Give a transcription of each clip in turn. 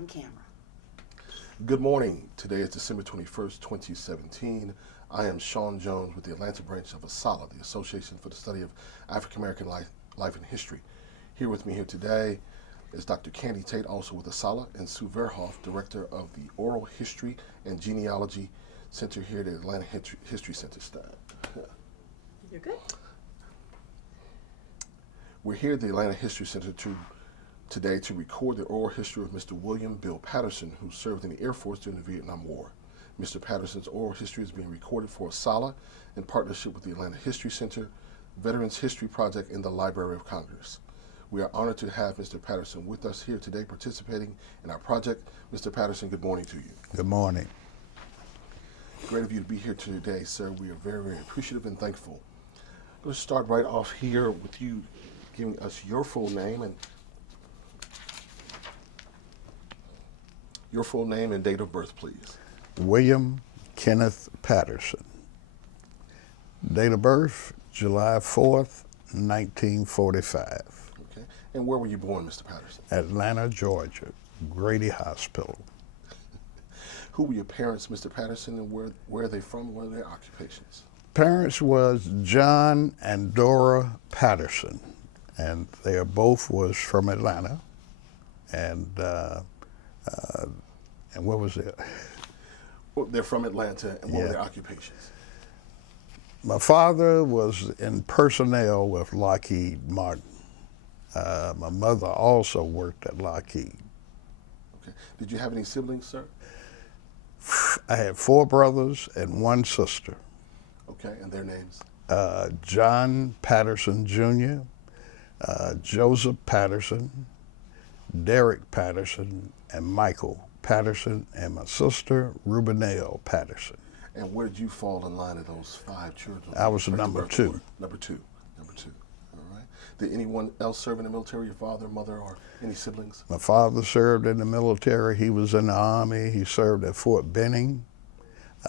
on camera. Good morning. Today is December 21st, 2017. I am Sean Jones with the Atlanta branch of ASALA, the Association for the Study of African American Life and History. Here with me here today is Dr. Candy Tate, also with ASALA, and Sue Verhoff, Director of the Oral History and Genealogy Center here at the Atlanta History Center staff. You're good. We're here at the Atlanta History Center today to record the oral history of Mr. William Bill Patterson, who served in the Air Force during the Vietnam War. Mr. Patterson's oral history is being recorded for ASALA in partnership with the Atlanta History Center, Veterans History Project, and the Library of Congress. We are honored to have Mr. Patterson with us here today participating in our project. Mr. Patterson, good morning to you. Good morning. Great of you to be here today, sir. We are very, very appreciative and thankful. I'm going to start right off here with you giving us your full name and date of birth, please. William Kenneth Patterson. Date of birth, July 4th, 1945. Okay. And where were you born, Mr. Patterson? Atlanta, Georgia, Grady Hospital. Who were your parents, Mr. Patterson, and where are they from? What are their occupations? Parents was John and Dora Patterson, and they both was from Atlanta. And what was it? Well, they're from Atlanta, and what were their occupations? My father was in personnel with Lockheed Martin. My mother also worked at Lockheed. Okay. Did you have any siblings, sir? I had 4 brothers and 1 sister. Okay, and their names? John Patterson Jr., Joseph Patterson, Derek Patterson, and Michael Patterson, and my sister, Rubenelle Patterson. And where did you fall in line of those 5 children? I was number 2. Number two. All right. Did anyone else serve in the military, your father, mother, or any siblings? My father served in the military. He was in the Army. He served at Fort Benning.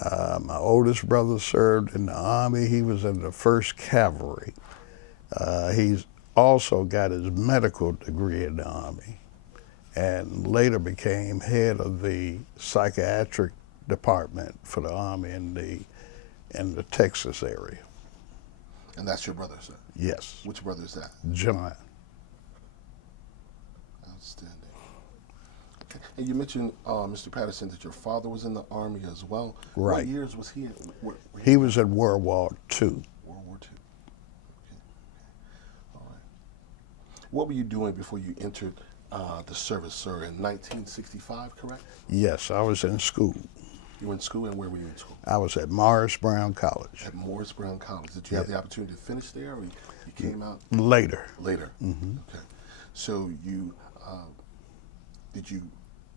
My oldest brother served in the Army. He was in the 1st Cavalry. He's also got his medical degree in the Army, and later became head of the psychiatric department for the Army in the Texas area. And that's your brother, sir? Yes. Which brother is that? John. Outstanding. Okay. And you mentioned, Mr. Patterson, that your father was in the Army as well. Right. What years was he in? He was in World War II. World War II. Okay. All right. What were you doing before you entered the service, sir, in 1965, correct? Yes, I was in school. You were in school, and where were you in school? I was at Morris Brown College. At Morris Brown College. Did you have the opportunity to finish there, or you came out? Later. Later. Mm-hmm. Okay. So did you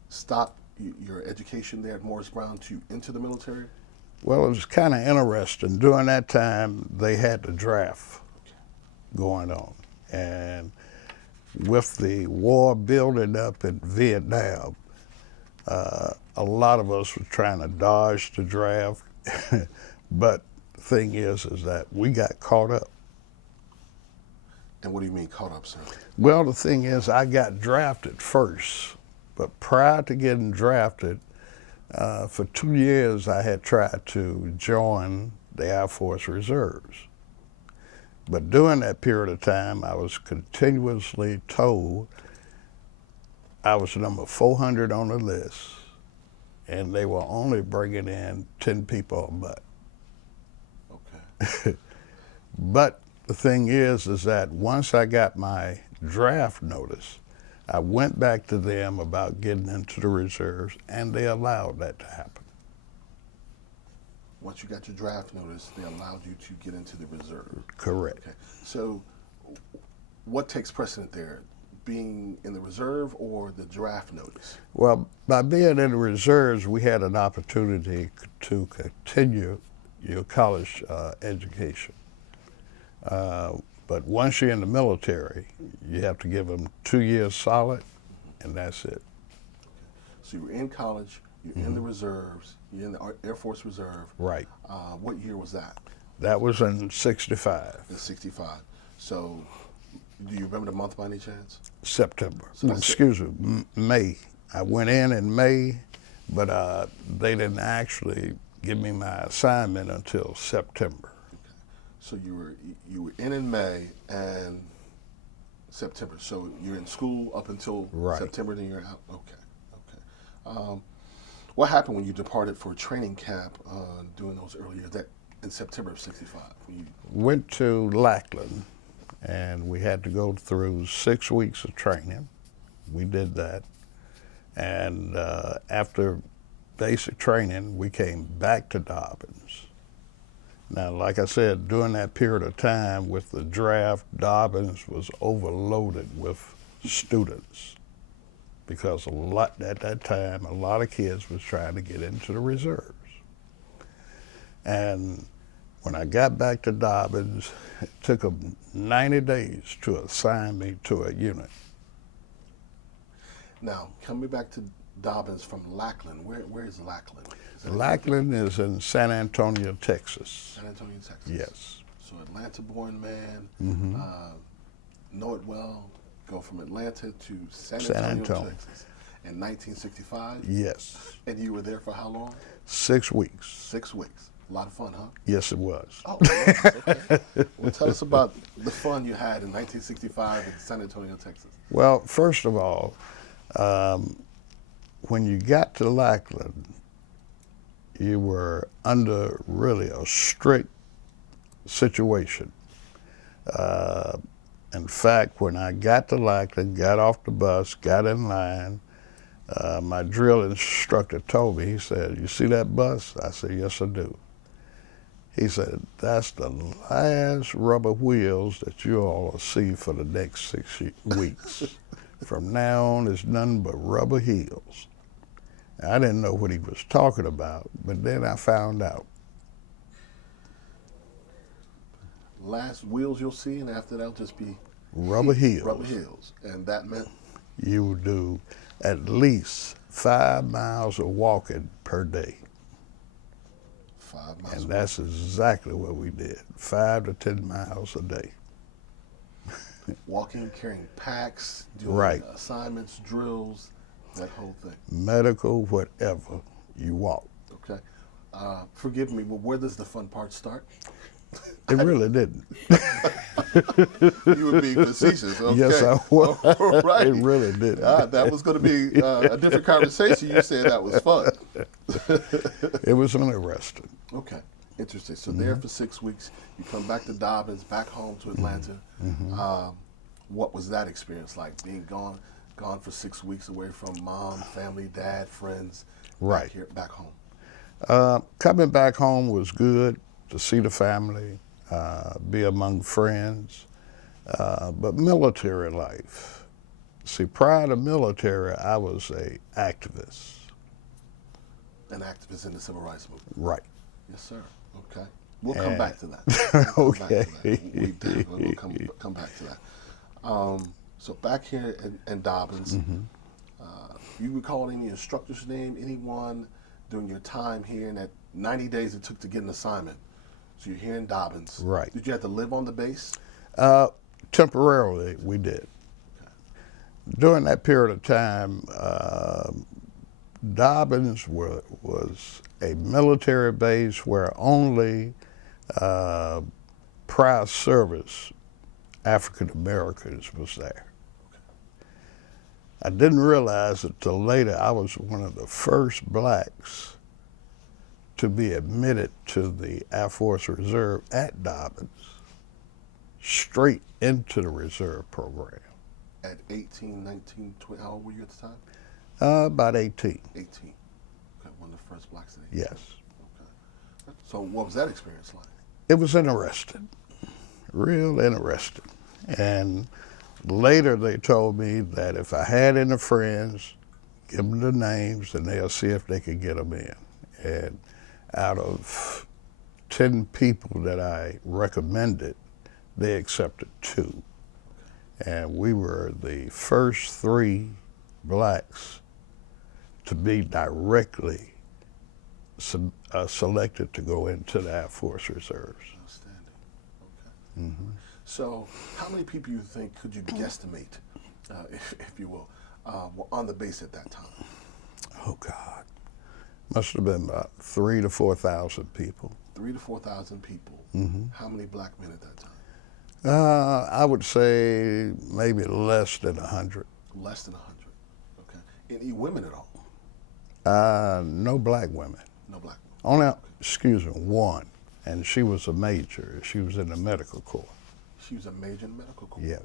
stop your education there at Morris Brown to enter the military? Well, it was kind of interesting. During that time, they had the draft going on. And with the war building up in Vietnam, a lot of us were trying to dodge the draft. But the thing is that we got caught up. And what do you mean caught up, sir? Well, the thing is, I got drafted first. But prior to getting drafted, for 2 years I had tried to join the Air Force Reserves. But during that period of time, I was continuously told I was number 400 on the list, and they were only bringing in 10 people a month. Okay. But the thing is that once I got my draft notice, I went back to them about getting into the reserves, and they allowed that to happen. Once you got your draft notice, they allowed you to get into the reserve. Correct. Okay. So what takes precedent there? Being in the reserve or the draft notice? Well, by being in the reserves, we had an opportunity to continue your college education. But once you're in the military, you have to give them 2 years solid, and that's it. So you're in college, you're in the reserves, you're in the Air Force Reserve. Right. What year was that? That was in 65. In 65. So do you remember the month by any chance? September. So Excuse me, May I went in May, but they didn't actually give me my assignment until September. So you were in May and September. So you're in school up until Right. September, then you're out. Okay. What happened when you departed for training camp during those early years? That in September of '65. Went to Lackland, and we had to go through 6 weeks of training. We did that, and after basic training, we came back to Dobbins. Now, like I said, during that period of time with the draft, Dobbins was overloaded with students because at that time, a lot of kids was trying to get into the reserves. And when I got back to Dobbins, it took them 90 days to assign me to a unit. Now, coming back to Dobbins from Lackland, where is Lackland? Lackland is in San Antonio, Texas. San Antonio, Texas. Yes. So Atlanta-born man, know it well, go from Atlanta to San Antonio, Texas in 1965? Yes. And you were there for how long? 6 weeks. 6 weeks. A lot of fun, huh? Yes, it was. Oh, nice. Okay. Well, tell us about the fun you had in 1965 in San Antonio, Texas. Well, first of all, when you got to Lackland, you were under really a strict situation. In fact, when I got to Lackland, got off the bus, got in line, my drill instructor told me, he said, "You see that bus?" I said, "Yes, I do." He said, "That's the last rubber wheels that you all will see for the next 6 weeks. From now on, it's nothing but rubber heels." I didn't know what he was talking about, but then I found out. Last wheels you'll see, and after that'll just be Rubber heels. Rubber heels. And that meant? You would do at least 5 miles of walking per day. 5 miles. And that's exactly what we did, 5 to 10 miles a day. Walking, carrying packs, doing Right. assignments, drills, that whole thing. Medical, whatever, you walk. Okay. Forgive me, but where does the fun part start? It really didn't. You were being facetious. Okay. Yes, I was. All right. It really didn't. That was going to be a different conversation. You said that was fun. It was interesting. Okay. Interesting. So there for 6 weeks, you come back to Dobbins, back home to Atlanta. What was that experience like, being gone for 6 weeks away from mom, family, dad, friends, Right. back home? Coming back home was good, to see the family, be among friends, but military life. See, prior to military, I was a activist. An activist in the civil rights movement. Right. Yes, sir. Okay. We'll come back to that. Okay. We definitely will come back to that. So back here in Dobbins, you recall any instructor's name, anyone during your time here in that 90 days it took to get an assignment? So you're here in Dobbins. Right. Did you have to live on the base? Temporarily, we did. Okay. During that period of time, Dobbins was a military base where only prior service African Americans was there. I didn't realize until later I was one of the first blacks to be admitted to the Air Force Reserve at Dobbins, straight into the reserve program. At 18, 19, 20, how old were you at the time? About 18. 18. Okay, one of the first blacks at 18. Yes. Okay. So what was that experience like? It was interesting, real interesting. And later they told me that if I had any friends, give them the names and they'll see if they could get them in. And out of 10 people that I recommended, they accepted 2. And we were the first 3 blacks to be directly selected to go into the Air Force Reserves. Outstanding. Okay. So how many people you think could you guesstimate, if you will, were on the base at that time? Oh, God. Must have been about 3,000 to 4,000 people. 3,000 to 4,000 people. Mm-hmm. How many black men at that time? I would say maybe less than 100. Less than 100. Okay. Any women at all? No black women. No black women. Only, Okay. excuse me, one. And she was a major. She was in the medical corps. She was a major in the medical corps? Yes.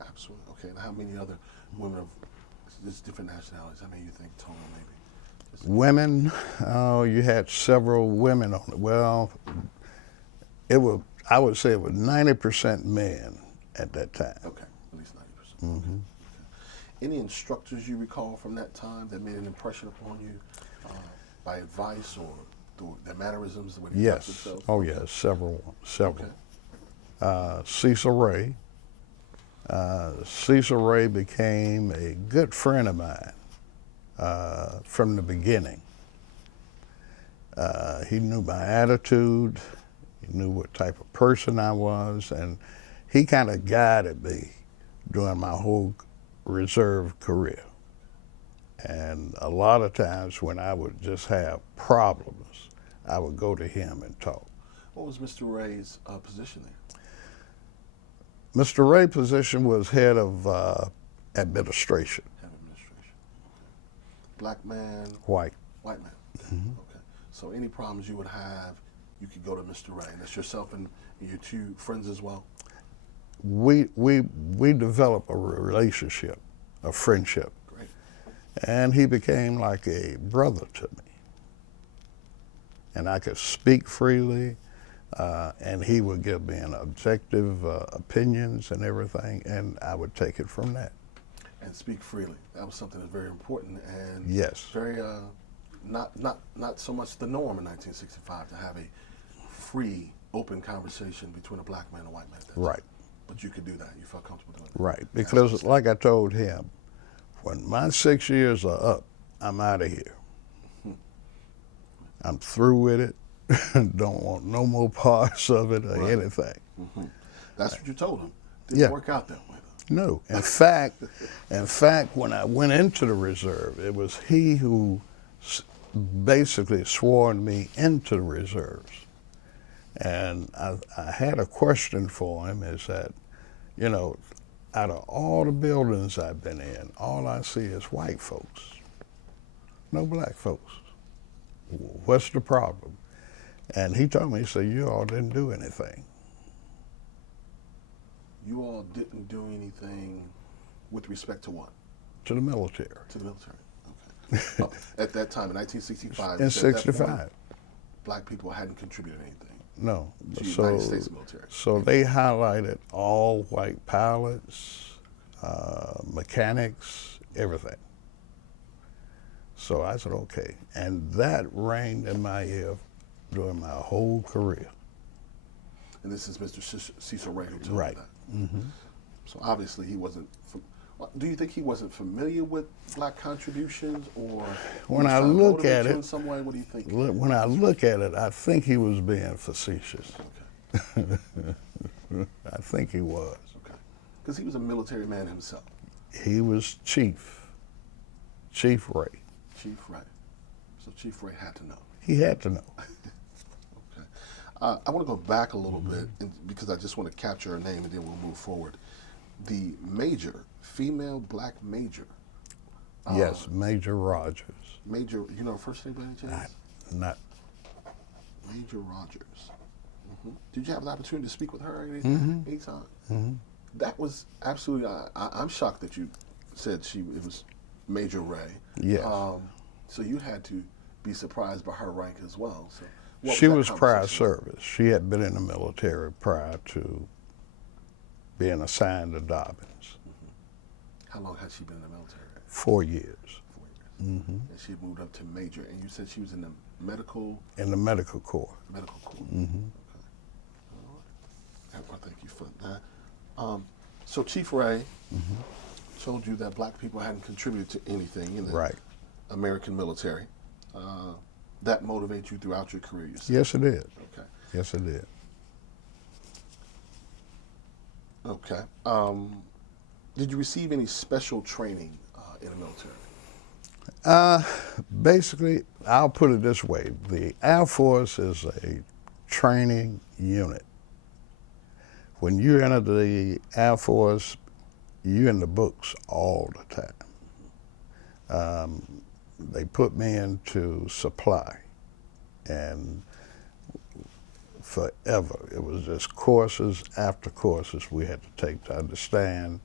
Absolutely. Okay. And how many other women of just different nationalities? How many you think total maybe? Women, you had several women on it. Well, I would say it was 90% men at that time. Okay. At least 90%. Mm-hmm. Okay. Any instructors you recall from that time that made an impression upon you by advice or through their mannerisms, the way they conduct Yes. themselves? Oh, yes. Several. Okay. Cecil Ray. Cecil Ray became a good friend of mine from the beginning. He knew my attitude. He knew what type of person I was, and he kind of guided me during my whole reserve career. And a lot of times when I would just have problems, I would go to him and talk. What was Mr. Ray's position there? Mr. Ray's position was head of administration. Head of administration. Okay. Black man, White. white man. Mm-hmm. Okay. So any problems you would have, you could go to Mr. Ray. And that's yourself and your two friends as well? We developed a relationship, a friendship. Great. And he became like a brother to me. And I could speak freely, and he would give me an objective opinions and everything, and I would take it from that. And speak freely. That was something that's very important and Yes. very not so much the norm in 1965 to have a free, open conversation between a black man and a white man. Right. But you could do that. You felt comfortable doing that. Right. Because like I told him, when my 6 years are up, I'm out of here. I'm through with it. Don't want no more parts of it or anything. Mm-hmm. That's what you told him. Didn't Yeah. work out that way, though. No. In fact, when I went into the reserve, it was he who basically swore me into the reserves. And I had a question for him, is that, you know, out of all the buildings I've been in, all I see is white folks, no black folks. What's the problem? And he told me, he said, you all didn't do anything. You all didn't do anything with respect to what? To the military. To the military. Okay. At that time, in 1965. In at that point, 65. black people hadn't contributed anything No. to the United States military. So they highlighted all white pilots, mechanics, everything. So I said, okay. And that rang in my ear during my whole career. And this is Mr. Cecil Ray who told Right. you that. Mm-hmm. So obviously he wasn't. Do you think he wasn't familiar with black contributions, or When he was I trying to look motivate at you it- in some way? What do you think? When I look at it, I think he was being facetious. Okay. I think he was. Okay. Because he was a military man himself. He was Chief Ray. Chief Ray. So Chief Ray had to know. He had to know. Okay. I want to go back a little bit because I just want to capture her name and then we'll move forward. The major, female black major. Yes, Major Rogers. Major, you know her first name by any chance? Not. Major Rogers. Did you have the opportunity to speak with her anytime? Mm-hmm. That was absolutely. I'm shocked that you said it was Major Ray. Yes. So you had to be surprised by her rank as well. So what She that was prior conversation like? service. She had been in the military prior to being assigned to Dobbins. How long had she been in the military? 4 years. 4 years. Mm-hmm. And she had moved up to major, and you said she was in the medical In the medical corps. corps. Mm-hmm. Okay. All right. Well, thank you for that. So Chief Ray told you that black people hadn't contributed to anything in the Right. American military. That motivates you throughout your career, you said? Yes, it did. Okay. Yes, it did. Okay. Did you receive any special training in the military? Basically, I'll put it this way. The Air Force is a training unit. When you enter the Air Force, you're in the books all the time. They put me into supply, and forever, it was just courses after courses we had to take to understand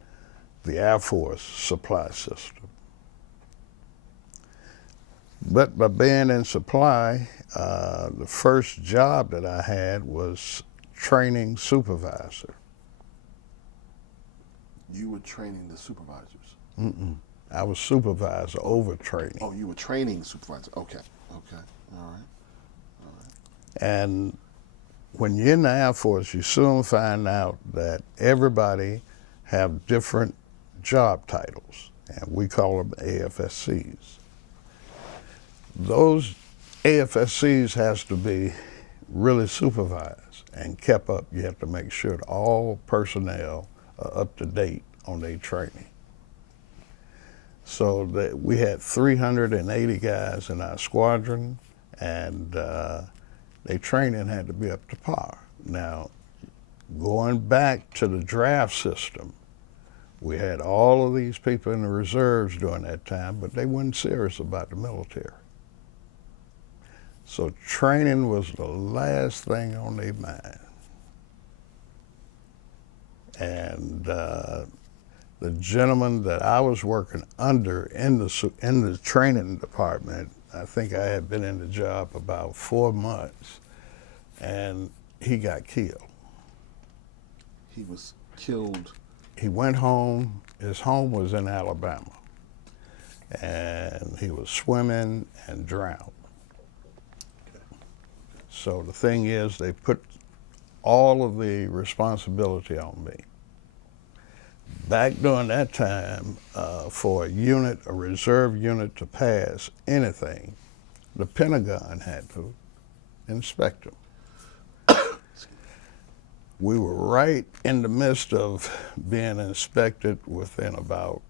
the Air Force supply system. But by being in supply, the first job that I had was training supervisor. You were training the supervisors? Mm-mm. I was supervisor over training. Oh, you were training supervisor. Okay. All right. And when you're in the Air Force, you soon find out that everybody have different job titles, and we call them AFSCs. Those AFSCs has to be really supervised and kept up. You have to make sure that all personnel are up to date on their training. So that we had 380 guys in our squadron, and their training had to be up to par. Now, going back to the draft system, we had all of these people in the reserves during that time, but they weren't serious about the military. So training was the last thing on their mind. And the gentleman that I was working under in the training department, I think I had been in the job about 4 months, and he got killed. He was killed? He went home. His home was in Alabama, and he was swimming and drowned. So the thing is, they put all of the responsibility on me. Back during that time, for a reserve unit to pass anything, the Pentagon had to inspect them. We were right in the midst of being inspected within about,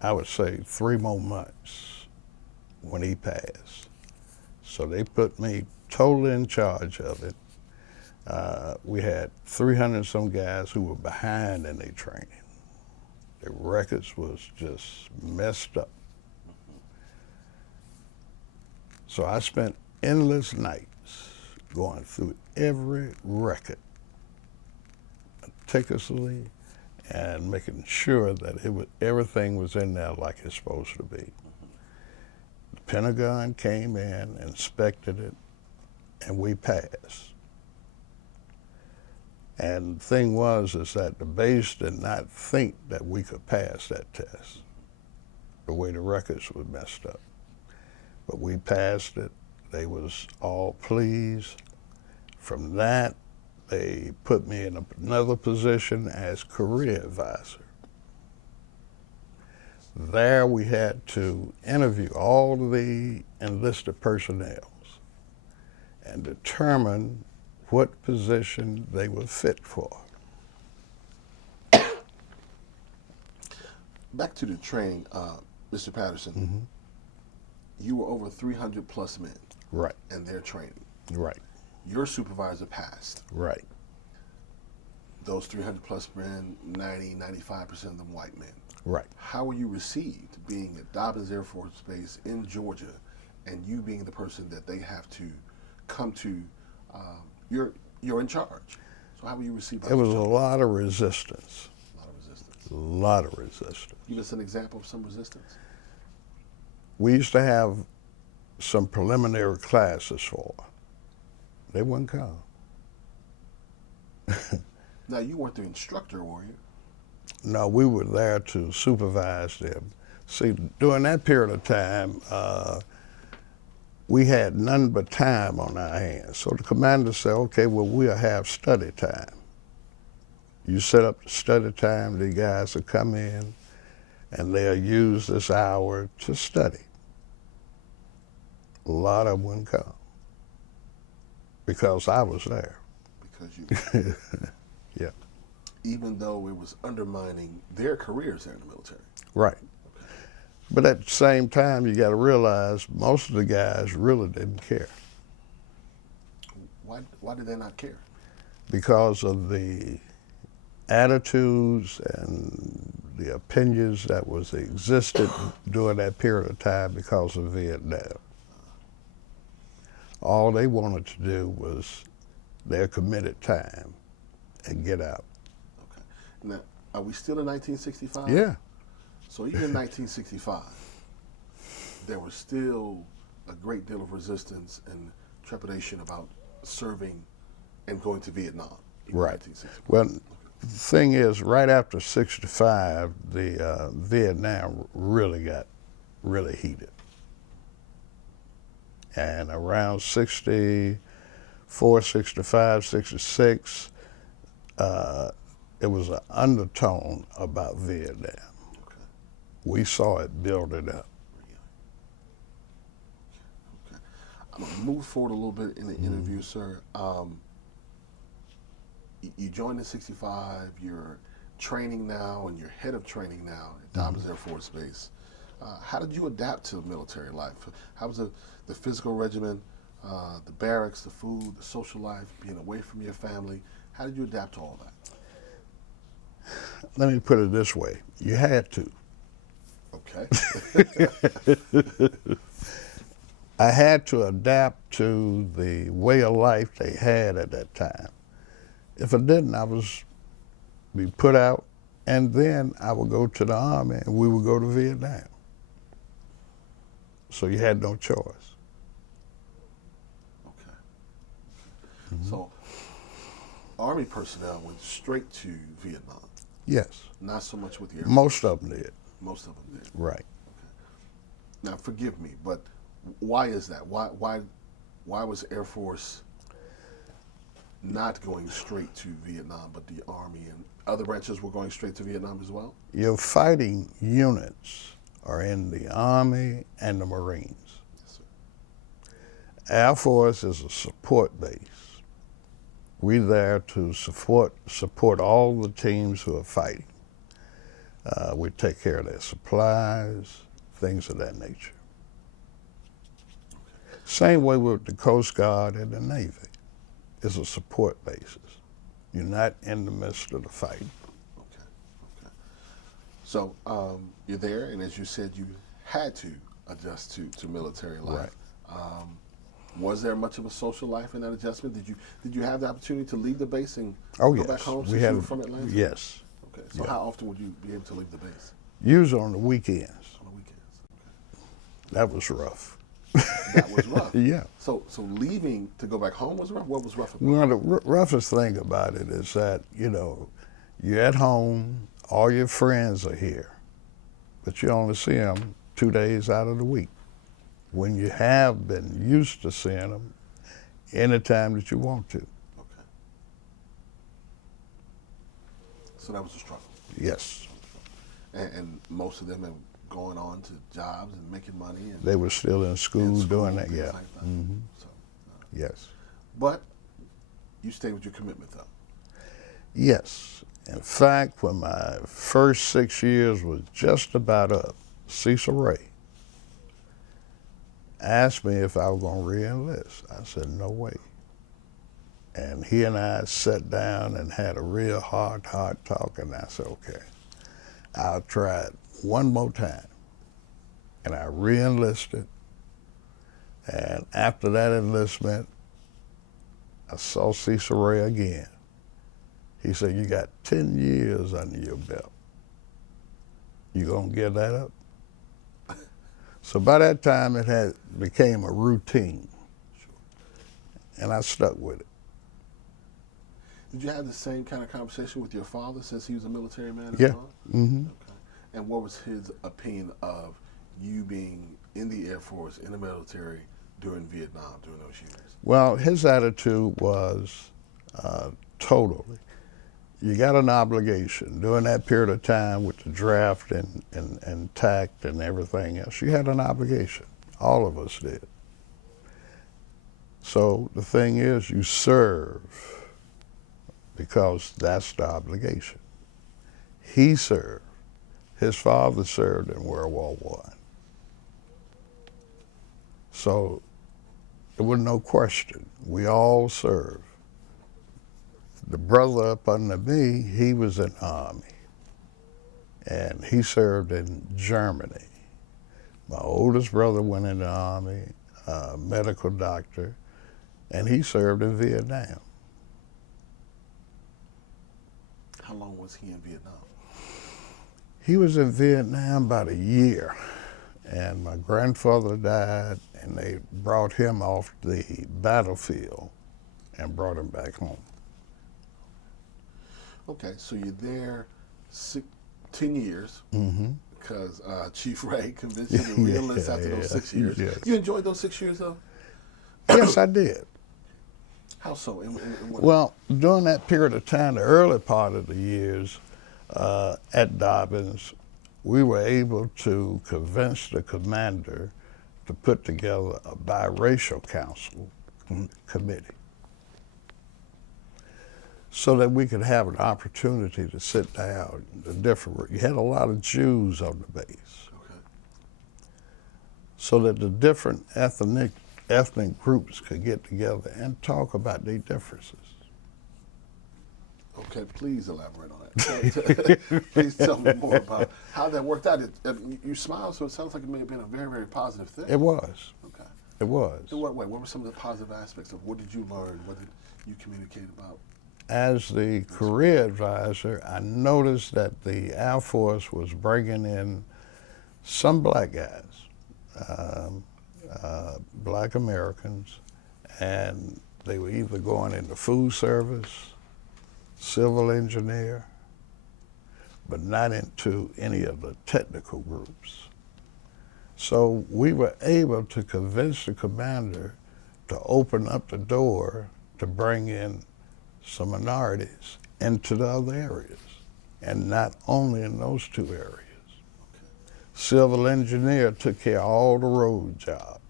I would say, 3 more months when he passed. So they put me totally in charge of it. We had 300 some guys who were behind in their training. Their records was just messed up. So I spent endless nights going through every record meticulously and making sure that everything was in there like it's supposed to be. The Pentagon came in, inspected it, and we passed. And the thing was is that the base did not think that we could pass that test, the way the records were messed up. But we passed it. They was all pleased. From that, they put me in another position as career advisor. There we had to interview all of the enlisted personnel and determine what position they were fit for. Back to the training, Mr. Patterson. Mm-hmm. You were over 300 plus men. Right. And their training. Right. Your supervisor passed. Right. Those 300 plus men, 95% of them white men. Right. How were you received being at Dobbins Air Force Base in Georgia, and you being the person that they have to come to? You're in charge. So how were you received? It was a lot of resistance. A lot of resistance. A lot of resistance. Give us an example of some resistance. We used to have some preliminary classes for. They wouldn't come. Now, you weren't the instructor, were you? No, we were there to supervise them. See, during that period of time, we had none but time on our hands. So the commander said, okay, well, we'll have study time. You set up the study time, the guys will come in, and they'll use this hour to study. A lot of them wouldn't come because I was there. Because you Yeah. even though it was undermining their careers there in the military. Right. But at the same time, you got to realize most of the guys really didn't care Why did they not care? because of the attitudes and the opinions that was existed during that period of time because of Vietnam. All they wanted to do was their committed time and get out. Okay. Now, are we still in 1965? Yeah. So even in 1965, there was still a great deal of resistance and trepidation about serving and going to Vietnam. Right. 1965. Well, the thing is, right after 65, the Vietnam really got really heated. And around 64, 65, 66, it was an undertone about Vietnam. Okay. We saw it building up. Okay. I'm going to move forward a little bit in the interview, sir. You joined in 65, you're training now, and you're head of training now at Dobbins Air Force Base. How did you adapt to military life? How was the physical regimen, the barracks, the food, the social life, being away from your family? How did you adapt to all that? Let me put it this way. You had to. Okay. I had to adapt to the way of life they had at that time. If I didn't, I was be put out, and then I would go to the Army, and we would go to Vietnam. So you had no choice. Okay. So, Army personnel went straight to Vietnam. Yes, Not so much with the Air Force. most of them did. Most of them did. Right. Now, forgive me, but why is that? Why was Air Force not going straight to Vietnam, but the Army and other branches were going straight to Vietnam as well? Your fighting units are in the Army and the Marines. Yes, sir. Air Force is a support base. We're there to support all the teams who are fighting. We take care of their supplies, things of that nature. Same way with the Coast Guard and the Navy. It's a support basis. You're not in the midst of the fight. Okay. Okay. So you're there, and as you said, you had to adjust to military life. Right. Was there much of a social life in that adjustment? Did you have the opportunity to leave the base and Oh, go yes. back home We since had, you were from Atlanta? yes. Okay. So Yeah. how often would you be able to leave the base? Usually on the weekends. On the weekends. That was rough. That was rough. Yeah. So leaving to go back home was rough? What was rough about it? Well, the roughest thing about it is that, you're at home, all your friends are here, but you only see them 2 days out of the week. When you have been used to seeing them anytime that you want to. Okay. So that was a struggle. Yes. And most of them have gone on to jobs and making money. And They were still in school doing that, things yeah. like that. So, Yes. but you stayed with your commitment, though. Yes. In fact, when my first 6 years was just about up, Cecil Ray asked me if I was going to re-enlist. I said, no way. And he and I sat down and had a real hard talk, and I said, okay, I'll try it one more time. And I re-enlisted. And after that enlistment, I saw Cecil Ray again. He said, you got 10 years under your belt. You gonna give that up? So by that time, it had became a routine. And I stuck with it. Did you have the same kind of conversation with your father since he was a military man as Yeah. well? Mm-hmm. Okay. And what was his opinion of you being in the Air Force, in the military, during Vietnam, during those years? Well, his attitude was totally, you got an obligation. During that period of time with the draft and tact and everything else, you had an obligation. All of us did. So the thing is, you serve because that's the obligation. He served. His father served in World War I. So there was no question. We all served. The brother up under me, he was in the Army, and he served in Germany. My oldest brother went in the Army, a medical doctor, and he served in Vietnam. How long was he in Vietnam? He was in Vietnam about a year, and my grandfather died, and they brought him off the battlefield and brought him back home. Okay, so you're there 10 years, because Chief Ray convinced you to re-enlist after those 6 years. Yes. You enjoyed those 6 years, though? Yes, I did. How so? In what? Well, during that period of time, the early part of the years at Dobbins, we were able to convince the commander to put together a biracial council committee so that we could have an opportunity to sit down. You had a lot of Jews on the base. Okay. So that the different ethnic groups could get together and talk about their differences. Okay, please elaborate on that. Please tell me more about how that worked out. You smile, so it sounds like it may have been a very, very positive thing. It was. Okay. It was. In what way? What were some of the positive aspects of what did you learn? What did you communicate about? As the career advisor, I noticed that the Air Force was bringing in some black guys, black Americans, and they were either going into food service, civil engineer, but not into any of the technical groups. So we were able to convince the commander to open up the door to bring in some minorities into the other areas, and not only in those two areas. Okay. Civil engineer took care of all the road jobs,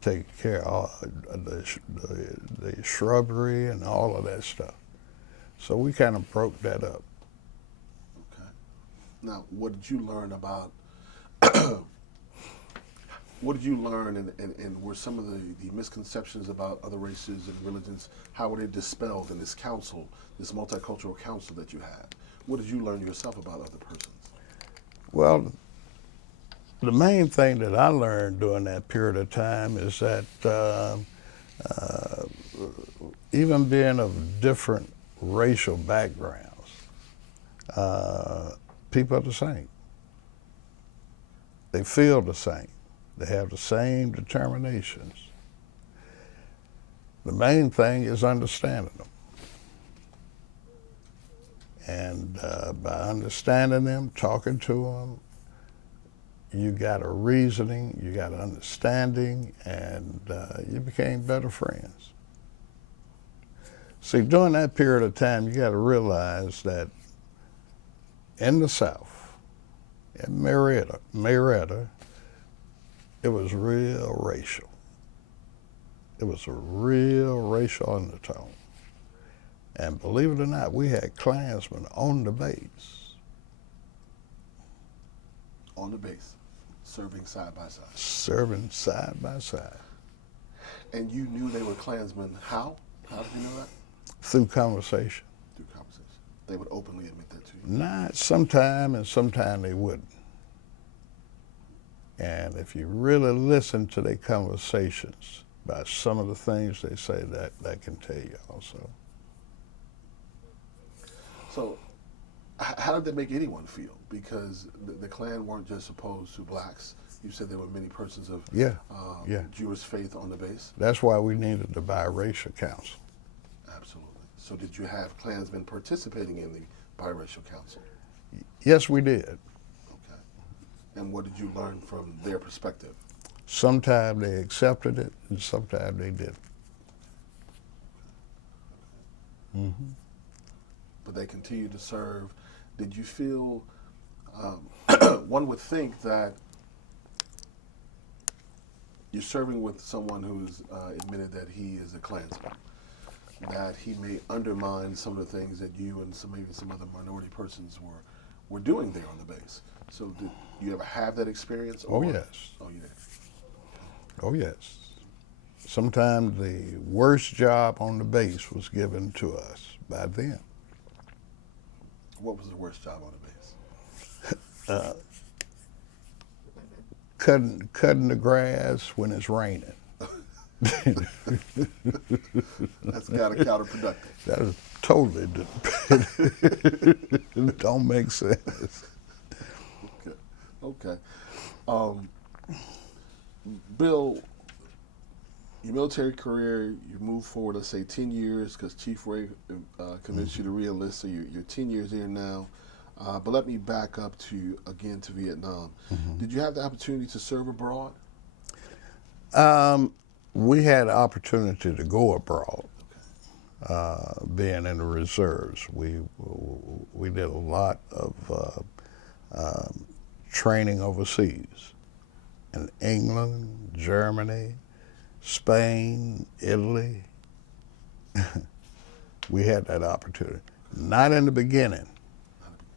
taking care of all the shrubbery and all of that stuff. So we kind of broke that up. Okay. Now, what did you learn about, what did you learn and were some of the misconceptions about other races and religions, how were they dispelled in this council, this multicultural council that you had? What did you learn yourself about other persons? Well, the main thing that I learned during that period of time is that even being of different racial backgrounds, people are the same. They feel the same. They have the same determinations. The main thing is understanding them. And by understanding them, talking to them, you got a reasoning, you got an understanding, and you became better friends. See, during that period of time, you got to realize that in the South, in Marietta, it was real racial. It was a real racial undertone. And believe it or not, we had Klansmen on the base. On the base, serving side by side. Serving side by side. And you knew they were Klansmen. How? How did you know that? Through conversation. Through conversation. They would openly admit that to you. Not sometime, and sometime they wouldn't. And if you really listen to their conversations about some of the things they say, that can tell you also. So, how did that make anyone feel? Because the Klan weren't just opposed to blacks. You said there were many persons of Jewish faith on the base. That's why we needed the biracial council. Absolutely. So did you have Klansmen participating in the biracial council? Yes, we did. Okay. And what did you learn from their perspective? Sometimes they accepted it, and sometimes they didn't. Mm-hmm. But they continued to serve. Did you feel, one would think that you're serving with someone who's admitted that he is a Klansman. that he may undermine some of the things that you and maybe some other minority persons were doing there on the base. So did you ever have that experience? Oh, yes. Oh, you did. Oh, yes. Sometimes the worst job on the base was given to us by them. What was the worst job on the base? Cutting the grass when it's raining. That's kind of counterproductive. That is totally don't make sense. Okay. Bill, your military career, you moved forward, let's say 10 years, because Chief Ray convinced you to re-enlist, so you're 10 years here now. But let me back up to Vietnam. Did you have the opportunity to serve abroad? We had the opportunity to go abroad, being in the reserves. We did a lot of training overseas in England, Germany, Spain, Italy. We had that opportunity. Not in the beginning,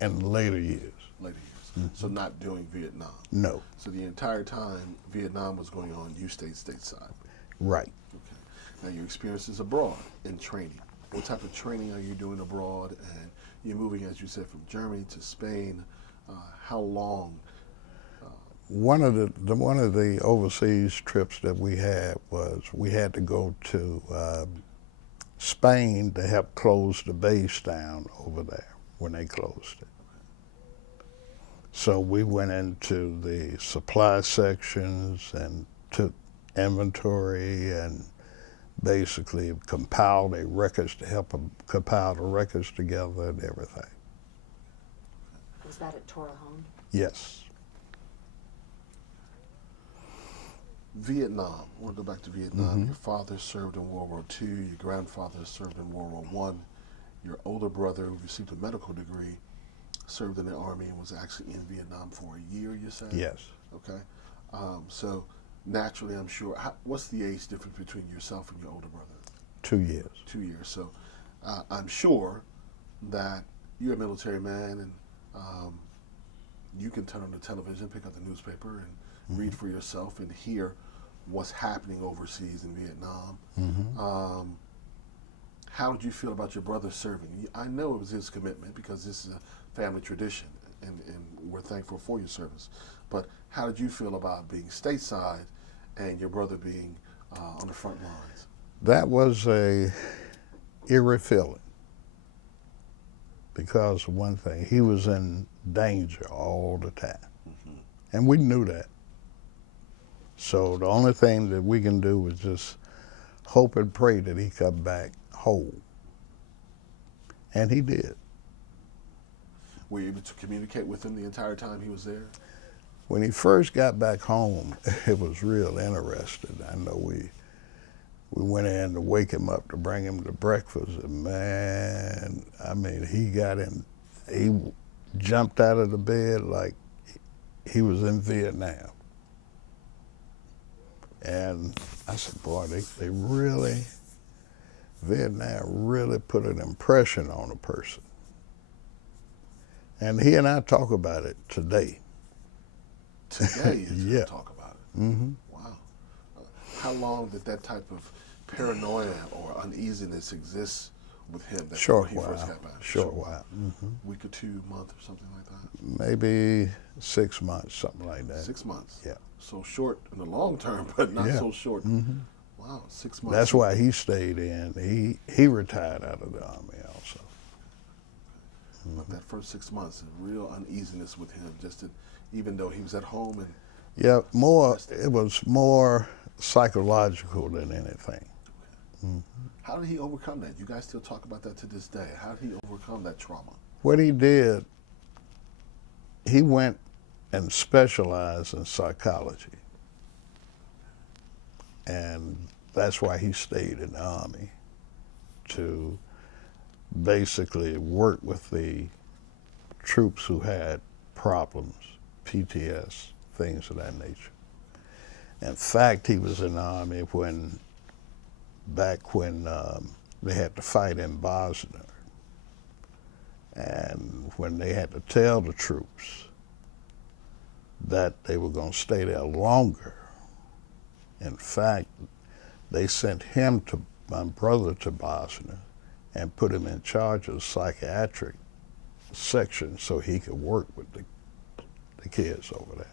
in later years. Later years. So not during Vietnam? No. So the entire time Vietnam was going on, you stayed stateside? Right. Okay. Now your experiences abroad in training. What type of training are you doing abroad? And you're moving, as you said, from Germany to Spain. How long? One of the overseas trips that we had was we had to go to Spain to help close the base down over there when they closed it. So we went into the supply sections and took inventory and basically compiled the records to help them compile the records together and everything. Was that at Torrejon? Yes. Vietnam. I want to go back to Vietnam. Your father served in World War II. Your grandfather served in World War I. Your older brother, who received a medical degree, served in the Army and was actually in Vietnam for a year, you said? Yes. Okay. So naturally, I'm sure, what's the age difference between yourself and your older brother? 2 years. 2 years. So I'm sure that you're a military man and you can turn on the television, pick up the newspaper, and read for yourself and hear what's happening overseas in Vietnam. How did you feel about your brother serving? I know it was his commitment because this is a family tradition, and we're thankful for your service. But how did you feel about being stateside and your brother being on the front lines? That was a eerie feeling because of one thing, he was in danger all the time. And we knew that. So the only thing that we can do is just hope and pray that he come back whole. And he did. Were you able to communicate with him the entire time he was there? When he first got back home, it was real interesting. I know we went in to wake him up to bring him to breakfast, and man, I mean, he jumped out of the bed like he was in Vietnam. And I said, boy, Vietnam really put an impression on a person. And he and I talk about it today. Today, yeah. Talk about it. Wow. How long did that type of paranoia or uneasiness exist with him? Short he while. First got back? Short while. Week or 2 months or something like that? Maybe 6 months, something like that. 6 months? Yeah. So short in the long term, but not so short. Wow, 6 months. That's why he stayed in. He retired out of the Army also. But that first 6 months, a real uneasiness with him, even though he was at home and... Yeah, it was more psychological than anything. How did he overcome that? You guys still talk about that to this day. How did he overcome that trauma? What he did, he went and specialized in psychology. And that's why he stayed in the Army, to basically work with the troops who had problems, PTS, things of that nature. In fact, he was in the Army back when they had to fight in Bosnia. And when they had to tell the troops that they were going to stay there longer, in fact, they sent my brother to Bosnia and put him in charge of the psychiatric section so he could work with the kids over there.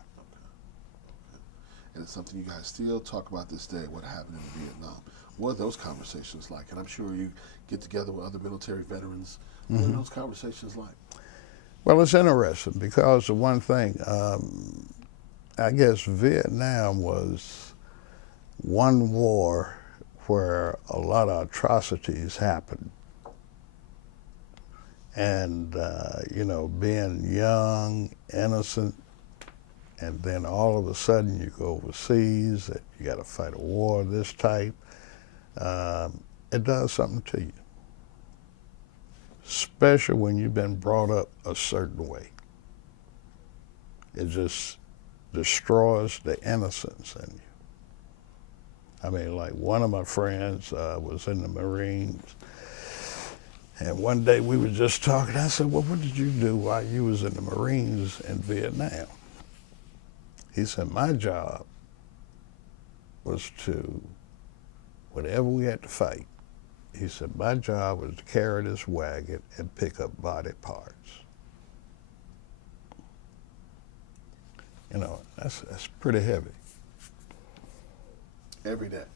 And it's something you guys still talk about this day, what happened in Vietnam. What are those conversations like? And I'm sure you get together with other military veterans. What are those conversations like? Well, it's interesting because the one thing, I guess Vietnam was one war where a lot of atrocities happened. And, being young, innocent, and then all of a sudden you go overseas, and you got to fight a war of this type, it does something to you. Especially when you've been brought up a certain way. It just destroys the innocence in you. I mean, like one of my friends was in the Marines, and one day we were just talking. I said, well, what did you do while you was in the Marines in Vietnam? He said, my job was to, whatever we had to fight, he said, my job was to carry this wagon and pick up body parts. That's pretty heavy. Every day,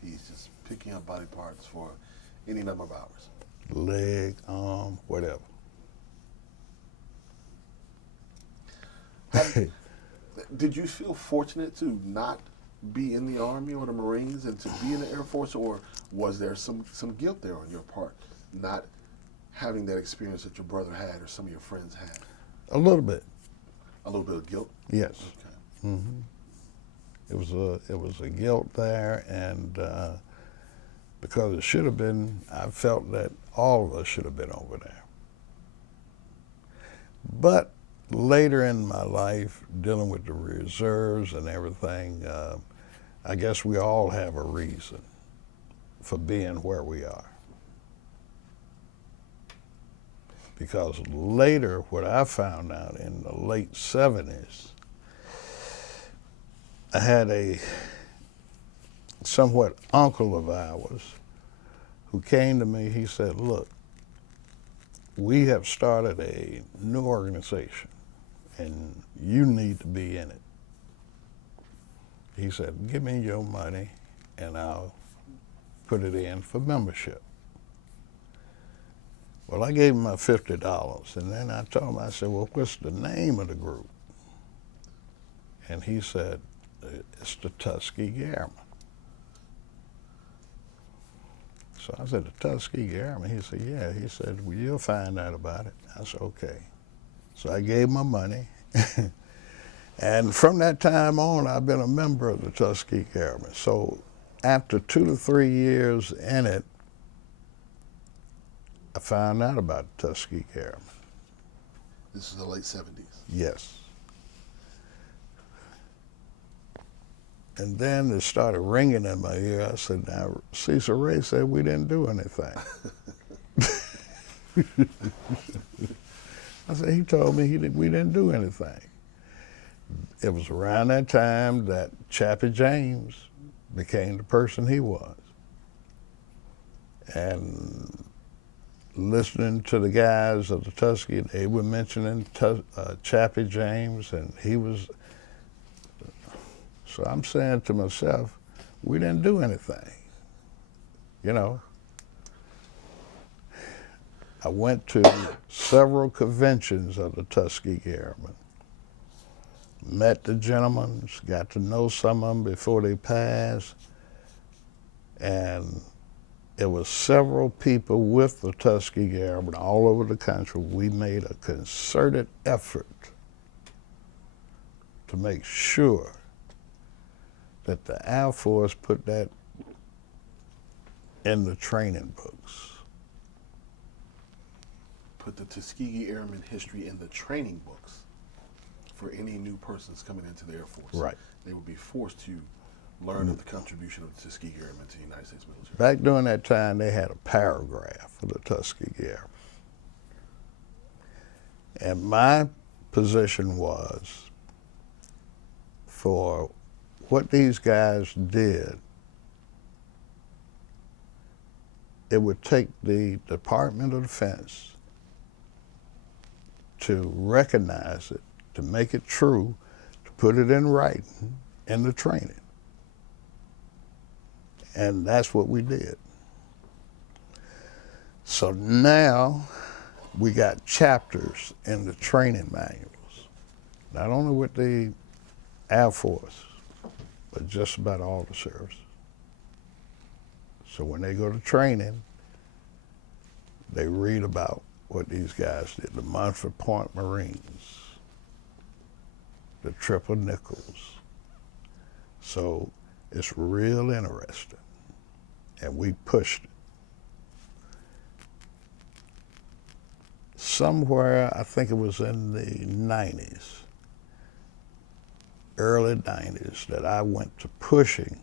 he's just picking up body parts for any number of hours. Leg, arm, whatever. Did you feel fortunate to not be in the Army or the Marines and to be in the Air Force, or was there some guilt there on your part, not having that experience that your brother had or some of your friends had? A little bit. A little bit of guilt? Yes. Okay. Mm-hmm. It was a guilt there, and because it should have been, I felt that all of us should have been over there. But later in my life, dealing with the reserves and everything, I guess we all have a reason for being where we are. Because later, what I found out in the late 70s, I had a somewhat uncle of ours who came to me. He said, look, we have started a new organization and you need to be in it. He said, give me your money and I'll put it in for membership. Well, I gave him my $50, and then I told him, I said, well, what's the name of the group? And he said, it's the Tuskegee Airmen. So I said, the Tuskegee Airmen? He said, yeah. He said, well, you'll find out about it. I said, okay. So I gave him my money. And from that time on, I've been a member of the Tuskegee Airmen. So after 2 to 3 years in it, I found out about the Tuskegee Airmen. This is the late 70s. Yes. And then it started ringing in my ear. I said, now, Cecil Ray said we didn't do anything. I said, he told me we didn't do anything. It was around that time that Chappie James became the person he was. And listening to the guys of the Tuskegee, they were mentioning Chappie James, and he was. So I'm saying to myself, we didn't do anything, I went to several conventions of the Tuskegee Airmen, met the gentlemen, got to know some of them before they passed, and it was several people with the Tuskegee Airmen all over the country. We made a concerted effort to make sure that the Air Force put that in the training books. Put the Tuskegee Airmen history in the training books for any new persons coming into the Air Force. Right. They would be forced to learned of the contribution of the Tuskegee Airmen to the United States military? Back during that time, they had a paragraph for the Tuskegee Airmen. And my position was, for what these guys did, it would take the Department of Defense to recognize it, to make it true, to put it in writing in the training. And that's what we did. So now we got chapters in the training manuals, not only with the Air Force, but just about all the services. So when they go to training, they read about what these guys did. The Montford Point Marines, the Triple Nickels. So it's real interesting. And we pushed it. Somewhere, I think it was in the 90s, early 90s, that I went to pushing,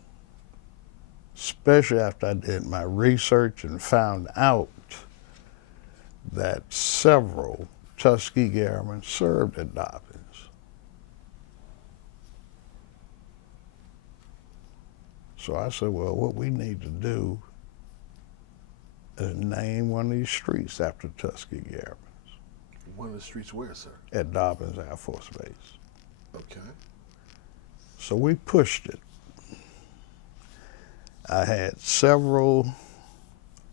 especially after I did my research and found out that several Tuskegee Airmen served at Dobbins. So I said, well, what we need to do is name one of these streets after Tuskegee Airmen. One of the streets where, sir? At Dobbins Air Force Base. Okay. So we pushed it. I had several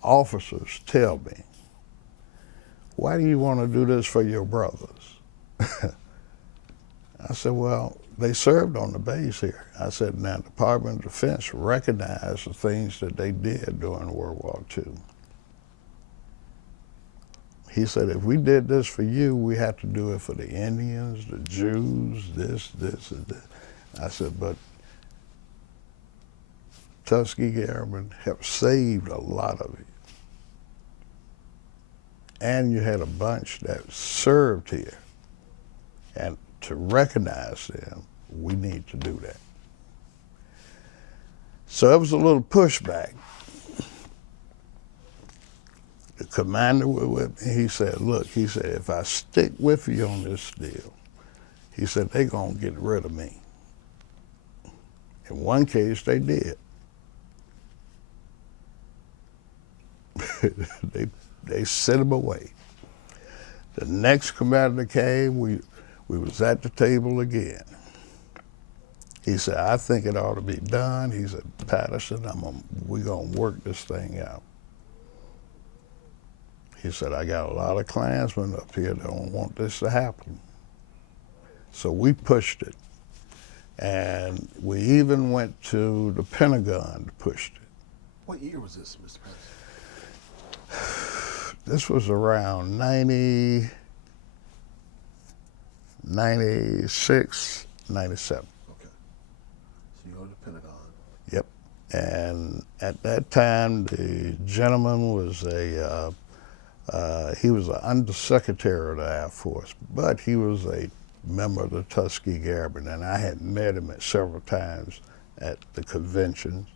officers tell me, why do you want to do this for your brothers? I said, well, they served on the base here. I said, now the Department of Defense recognized the things that they did during World War II. He said, if we did this for you, we have to do it for the Indians, the Jews, this, and this. I said, but Tuskegee Airmen have saved a lot of you. And you had a bunch that served here. And to recognize them, we need to do that. So it was a little pushback. The commander was with me. He said, look, he said, if I stick with you on this deal, he said, they're going to get rid of me. In one case, they did. They sent him away. The next commander came, we was at the table again. He said, I think it ought to be done. He said, Patterson, we're going to work this thing out. He said, I got a lot of Klansmen up here that don't want this to happen. So we pushed it. And we even went to the Pentagon to push it. What year was this, Mr. Patterson? This was around 96, 97. Okay. So you go to the Pentagon. Yep. And at that time, the gentleman was he was an undersecretary of the Air Force, but he was a member of the Tuskegee Airmen, and I had met him at several times at the conventions.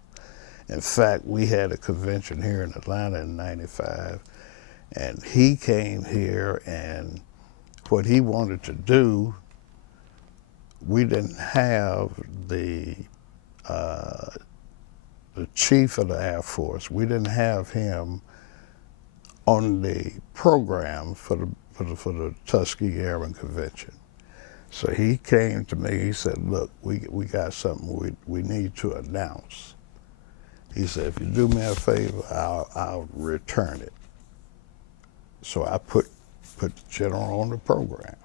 In fact, we had a convention here in Atlanta in '95, and he came here, and what he wanted to do, we didn't have the chief of the Air Force. We didn't have him on the program for the Tuskegee Airmen Convention. So he came to me, he said, look, we got something we need to announce. He said, if you do me a favor, I'll return it. So I put the general on the program.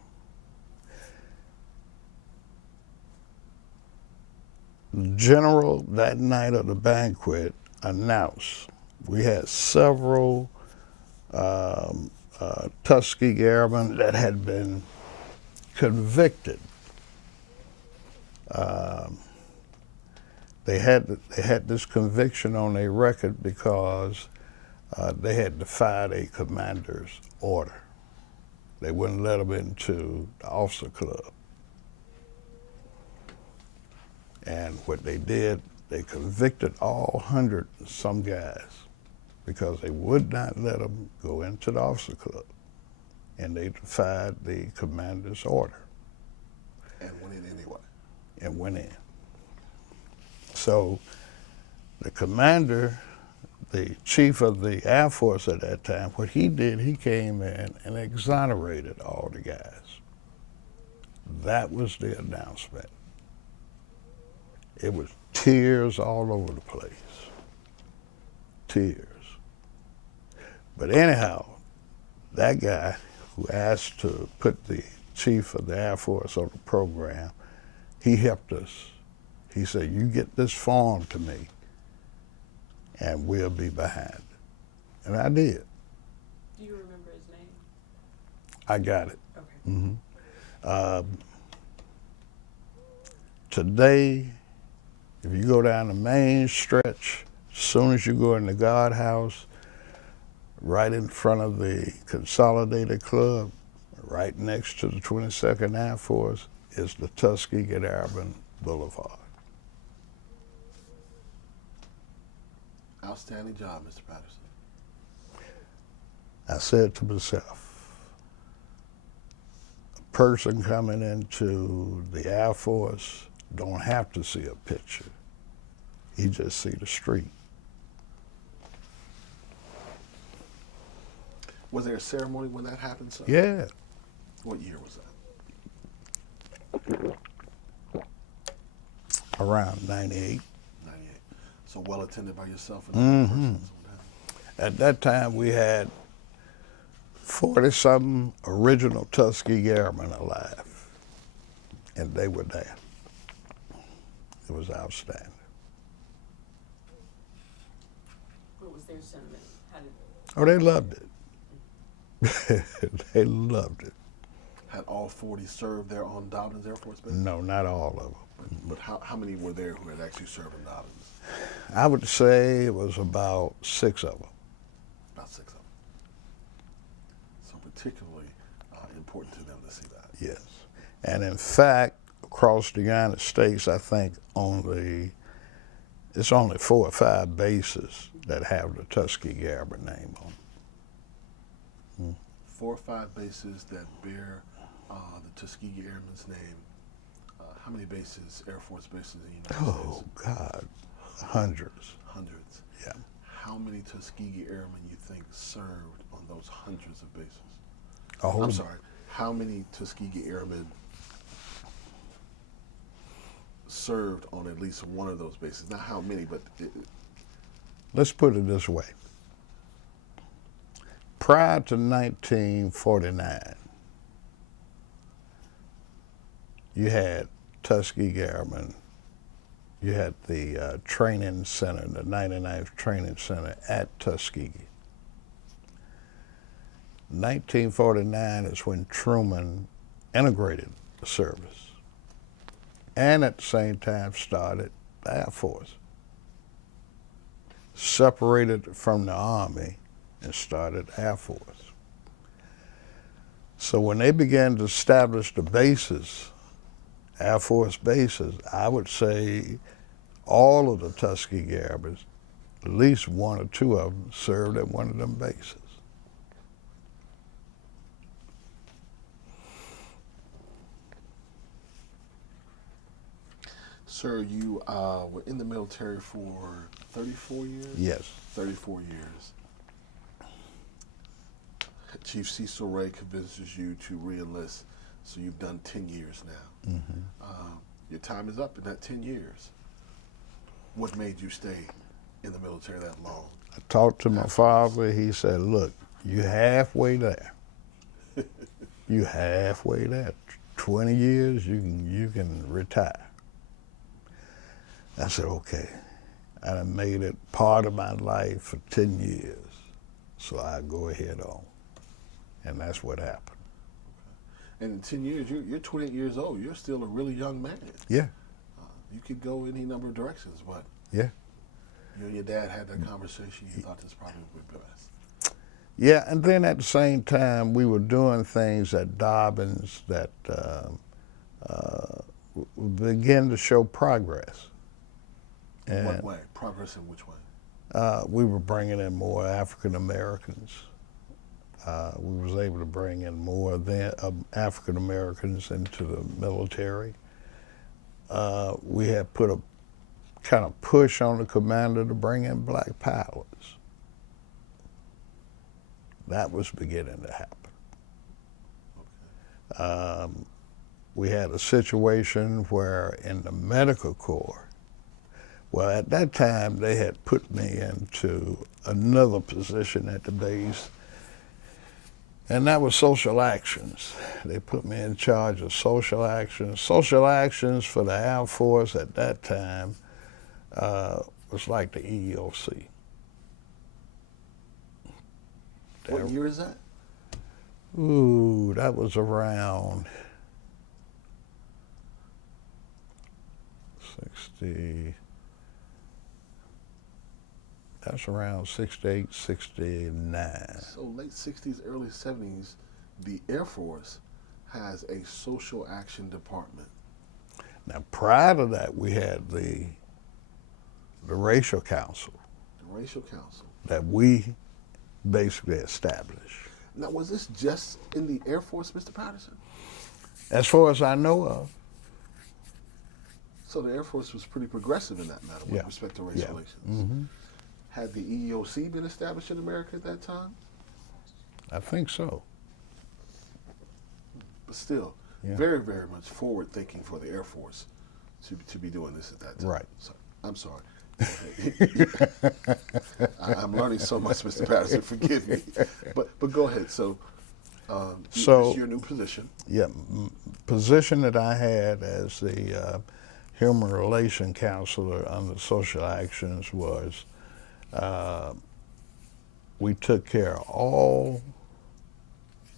The general, that night of the banquet, announced we had several Tuskegee Airmen that had been convicted. They had this conviction on their record because they had defied a commander's order. They wouldn't let them into the officer club. And what they did, They convicted all 100 and some guys because they would not let them go into the officer club, and they defied the commander's order. And went in anyway. And went in. So the commander, the chief of the Air Force at that time, what he did, he came in and exonerated all the guys. That was the announcement. It was tears all over the place. Tears. But anyhow, that guy who asked to put the chief of the Air Force on the program, he helped us. He said, you get this form to me and we'll be behind it. And I did. Do you remember his name? I got it. Okay. Today, if you go down the main stretch, as soon as you go in the guardhouse, right in front of the Consolidated Club, right next to the 22nd Air Force, is the Tuskegee Airmen Boulevard. Outstanding job, Mr. Patterson. I said to myself, a person coming into the Air Force don't have to see a picture. He just see the street. Was there a ceremony when that happened, sir? Yeah. What year was that? Around 98. 98. So well attended by yourself and other persons. At that time, we had 40-something original Tuskegee Airmen alive, and they were there. It was outstanding. What was their sentiment? How did Oh, they loved it. They loved it. Had all 40 served there on Dobbins Air Force Base? No, not all of them. But how many were there who had actually served in Dobbins? I would say it was about 6 of them. About 6 of them. So particularly important to them to see that. Yes. And in fact, across the United States, I think it's only 4 or 5 bases that have the Tuskegee Airmen name on them. 4 or 5 bases that bear the Tuskegee Airmen's name. How many bases, Air Force bases in the United Oh, States? God, hundreds. Hundreds. Yeah. How many Tuskegee Airmen you think served on those hundreds of bases? Oh, I'm sorry. How many Tuskegee Airmen served on at least one of those bases? Not how many, but let's put it this way. Prior to 1949, you had Tuskegee Airmen, you had the training center, the 99th Training Center at Tuskegee. 1949 is when Truman integrated the service and at the same time started the Air Force. Separated from the Army and started Air Force. So when they began to establish the bases, Air Force bases, I would say all of the Tuskegee Airmen, at least 1 or 2 of them, served at one of them bases. Sir, you were in the military for 34 years? Yes. 34 years. Chief Cecil Ray convinces you to re-enlist, so you've done 10 years now. Your time is up in that 10 years. What made you stay in the military that long? I talked to my father. He said, look, you halfway there. You halfway there. 20 years, you can retire. I said, okay. And I made it part of my life for 10 years. So I go ahead on. And that's what happened. And in 10 years, you're 28 years old. You're still a really young man. Yeah. You could go any number of directions, but Yeah. you and your dad had that conversation. You thought this probably would be best. Yeah, and then at the same time, we were doing things at Dobbins that began to show progress. In what And way? Progress in which way? we were bringing in more African Americans. We was able to bring in more African Americans into the military. We had put a kind of push on the commander to bring in black pilots. That was beginning to happen. We had a situation where in the medical corps, well, at that time they had put me into another position at the base, and that was social actions. They put me in charge of social actions. Social actions for the Air Force at that time was like the EEOC. What year is that? Ooh, that was around 60. That's around 68, 69. So late 60s, early 70s, the Air Force has a social action department. Now, prior to that, we had the racial council The Racial Council. that we basically established. Now, was this just in the Air Force, Mr. Patterson? As far as I know of, So the Air Force was pretty progressive in that matter with Yeah. respect to race Yeah. relations. Mm-hmm. Had the EEOC been established in America at that time? I think so. But still, Yeah. very, very much forward thinking for the Air Force to be doing this at that time. Right. So, I'm sorry. I'm learning so much, Mr. Patterson. Forgive me. But go ahead. So, this is your new position. Yeah, position that I had as the human relation counselor under social actions was we took care of all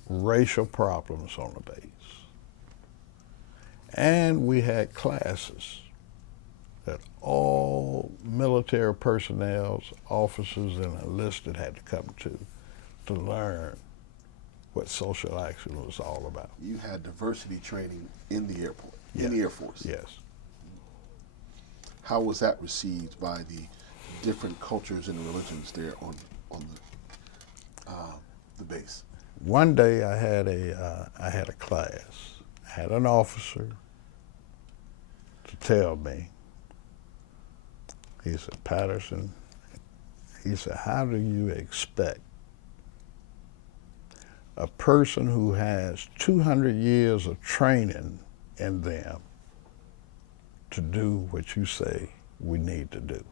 racial problems on the base. And we had classes that all military personnel, officers, and enlisted had to come to learn what social action was all about. You had diversity training in the airport, Yeah. in the Air Force. Yes. How was that received by the different cultures and religions there on the base? One day I had a class. I had an officer to tell me. He said, Patterson, he said, how do you expect a person who has 200 years of training in them to do what you say we need to do?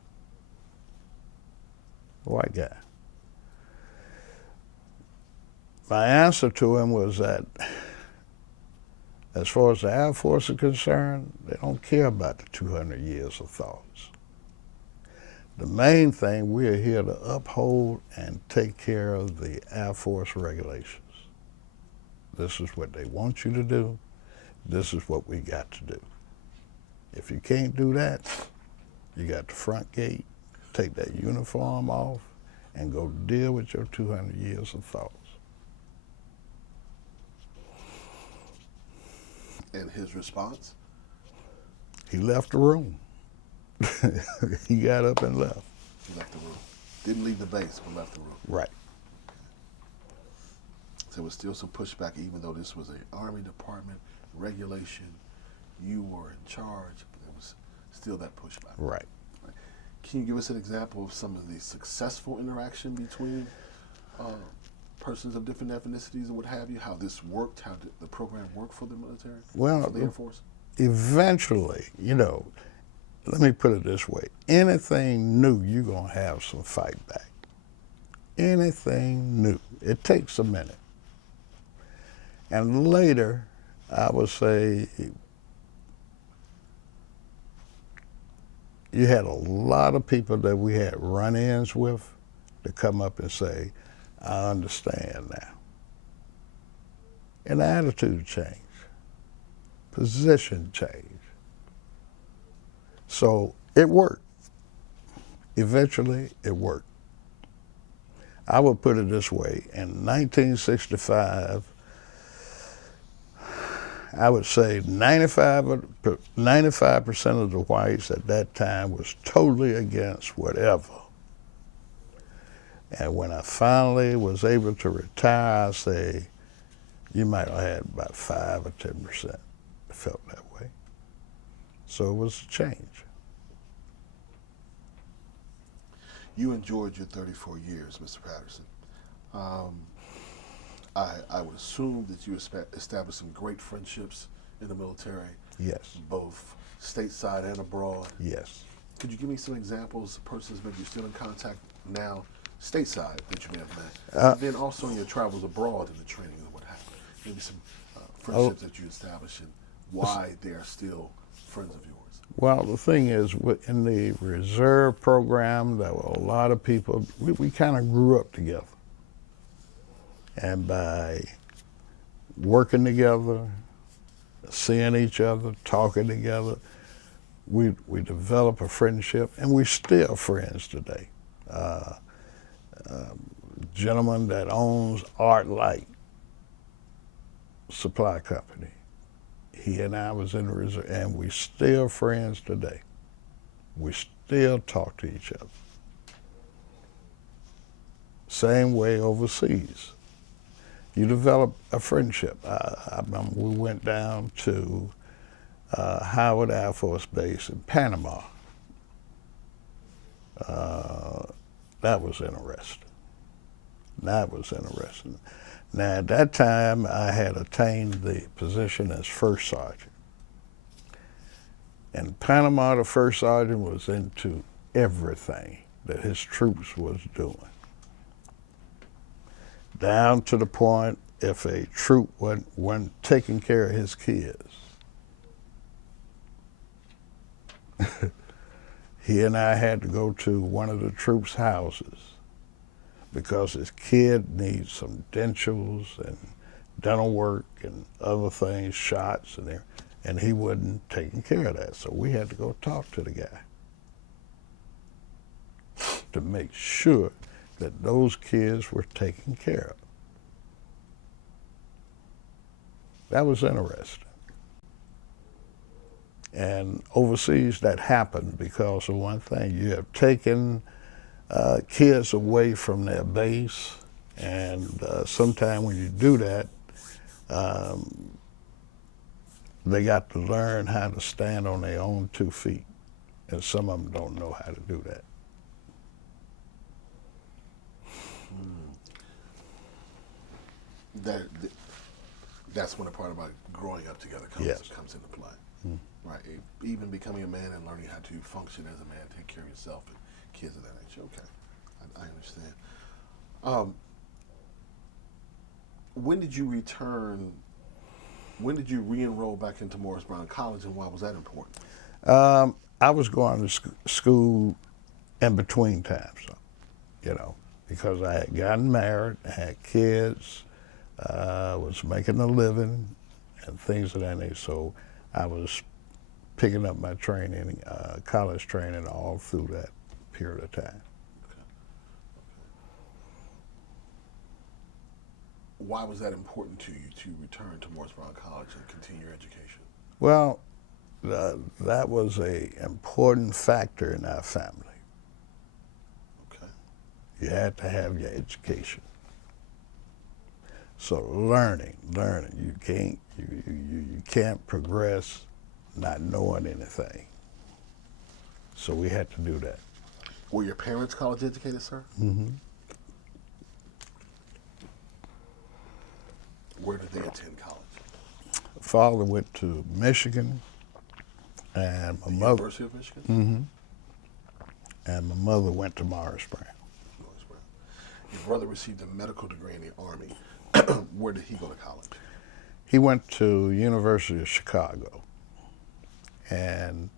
White guy. My answer to him was that as far as the Air Force is concerned, they don't care about the 200 years of thoughts. The main thing, we are here to uphold and take care of the Air Force regulations. This is what they want you to do. This is what we got to do. If you can't do that, you got the front gate, take that uniform off, and go deal with your 200 years of thoughts. And his response? He left the room. He got up and left. He left the room. Didn't leave the base, but left the room. Right. So there was still some pushback, even though this was an Army Department regulation. You were in charge, but there was still that pushback. Right. Can you give us an example of some of the successful interaction between persons of different ethnicities and what have you? How this worked? How did the program work for the military? Well, for the Air Force? Eventually, let me put it this way. Anything new, you're going to have some fight back. Anything new. It takes a minute. And later, I would say, you had a lot of people that we had run-ins with to come up and say, I understand now. And the attitude changed. Position changed. So it worked. Eventually, it worked. I would put it this way. In 1965, I would say 95% of the whites at that time was totally against whatever. And when I finally was able to retire, I say, you might have had about 5 or 10% felt that way. So it was a change. You enjoyed your 34 years, Mr. Patterson. I would assume that you established some great friendships in the military, Yes, both stateside and abroad. yes. Could you give me some examples of persons maybe you're still in contact now, stateside, that you may have met, and then also in your travels abroad and the training and what have you? Maybe some friendships that you established and why they are still friends of yours. Well, the thing is, in the reserve program, there were a lot of people, we kind of grew up together. And by working together, seeing each other, talking together, we developed a friendship, and we're still friends today. Gentleman that owns Art Light Supply Company, he and I was in the reserve, and we're still friends today. We still talk to each other. Same way overseas. You develop a friendship. I remember we went down to Howard Air Force Base in Panama. That was interesting. That was interesting. Now, at that time, I had attained the position as first sergeant. In Panama, the first sergeant was into everything that his troops was doing. Down to the point, if a troop wasn't taking care of his kids, he and I had to go to one of the troops' houses because his kid needs some dentures and dental work and other things, shots, and he wasn't taking care of that. So we had to go talk to the guy to make sure that those kids were taken care of. That was interesting. And overseas, that happened because of one thing. You have taken kids away from their base, and sometimes when you do that, they got to learn how to stand on their own 2 feet, and some of them don't know how to do that. That's when the part about growing up together comes into play. Right, even becoming a man and learning how to function as a man, take care of yourself and kids of that nature. Okay, I understand. When did you return? When did you re-enroll back into Morris Brown College, and why was that important? I was going to school in between times, because I had gotten married, I had kids, was making a living, and things of that nature. So I was picking up my training, college training, all through that period of time. Okay. Why was that important to you to return to Morris Brown College and continue your education? Well, that was an important factor in our family. Okay. You had to have your education. So learning. You can't progress not knowing anything. So we had to do that. Were your parents college educated, sir? Mm-hmm. Where did they attend college? Father went to Michigan, and my mother. University of Michigan? Mm-hmm. And my mother went to Morris Brown. Morris Brown. Your brother received a medical degree in the Army. Where did he go to college? He went to University of Chicago, and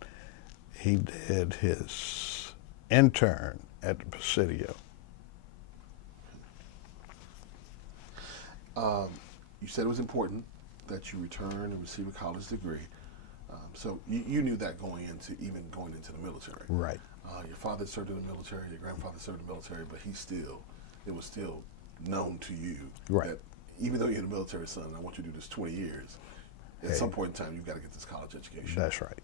he did his intern at the Presidio. You said it was important that you return and receive a college degree. So you knew that going into the military. Right. Your father served in the military, your grandfather served in the military, but it was still known to you Right. that even though you're the military son, I want you to do this 20 years, At some point in time, you've got to get this college education. That's right.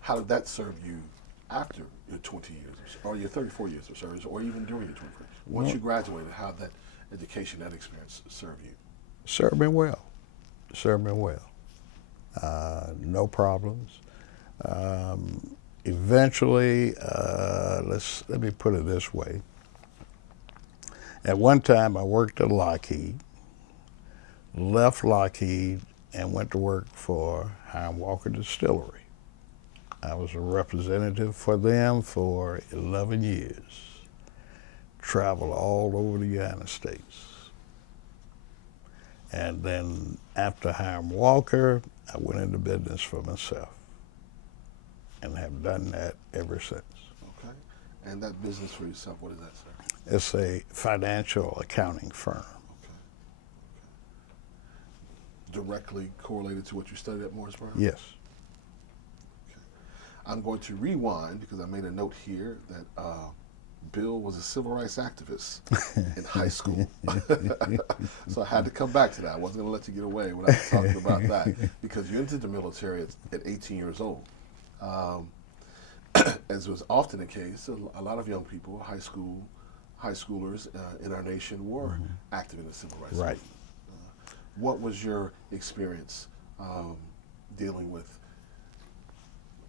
How did that serve you after your 20 years, or your 34 years of service, or even during your 24 years? Once you graduated, how did that education, that experience serve you? Served me well. Served me well. No problems. Eventually, let me put it this way. At one time, I worked at Lockheed, left Lockheed, and went to work for Hiram Walker Distillery. I was a representative for them for 11 years. Traveled all over the United States. And then after Hiram Walker, I went into business for myself and have done that ever since. Okay. And that business for yourself, what is that, sir? It's a financial accounting firm. Directly correlated to what you studied at Morrisburg? Yes. Okay. I'm going to rewind because I made a note here that Bill was a civil rights activist in high school. So I had to come back to that. I wasn't going to let you get away without talking about that because you entered the military at 18 years old. As was often the case, a lot of young people, high schoolers in our nation were active in the civil rights movement. What was your experience dealing with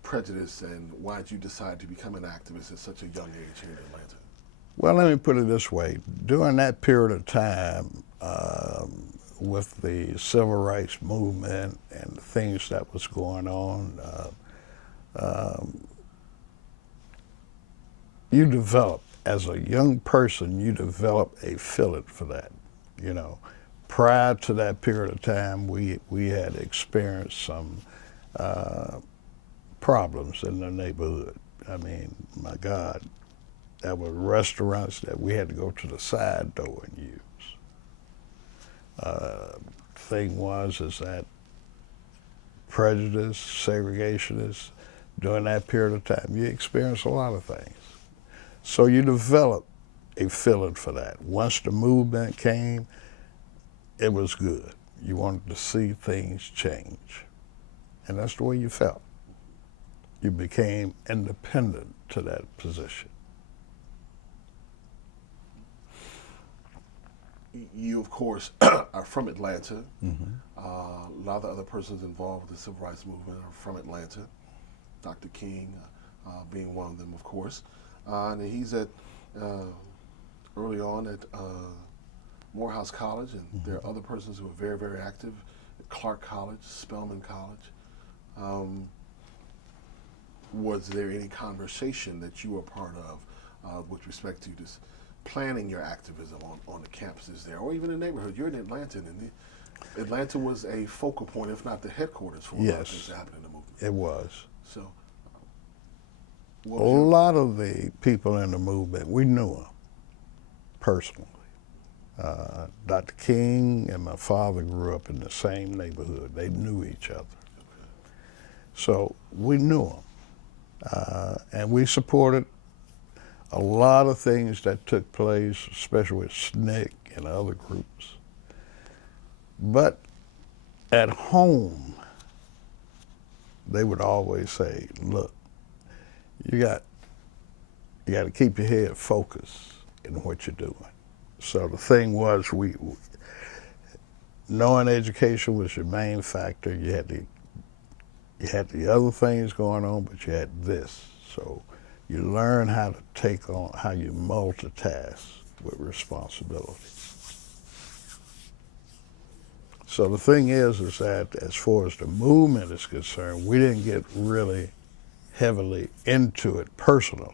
prejudice, and why did you decide to become an activist at such a young age here in Atlanta? Well, let me put it this way. During that period of time, with the civil rights movement and the things that was going on, you develop, as a young person, you develop a feeling for that, you know. Prior to that period of time, we had experienced some problems in the neighborhood. I mean, my God, there were restaurants that we had to go to the side door and use. Thing is that prejudice, segregationists, during that period of time, you experience a lot of things. So you develop a feeling for that. Once the movement came, it was good. You wanted to see things change. And that's the way you felt. You became independent to that position. You, of course, are from Atlanta. A lot of the other persons involved with the civil rights movement are from Atlanta. Dr. King being one of them, of course. And he's at, early on at Morehouse College, and there are other persons who are very, very active at Clark College, Spelman College. Was there any conversation that you were part of with respect to this planning your activism on the campuses there, or even in the neighborhood? You're in Atlanta, and Atlanta was a focal point, if not the headquarters, for a lot of things that happened in the movement. It was. So, A lot of the people in the movement, we knew them personally. Dr. King and my father grew up in the same neighborhood. They knew each other. So we knew them. And we supported a lot of things that took place, especially with SNCC and other groups. But at home, they would always say, look, you got to keep your head focused in what you're doing. So the thing was, knowing education was your main factor. You had the other things going on, but you had this. So you learn how to take on, how you multitask with responsibility. So the thing is that as far as the movement is concerned, we didn't get really heavily into it personally.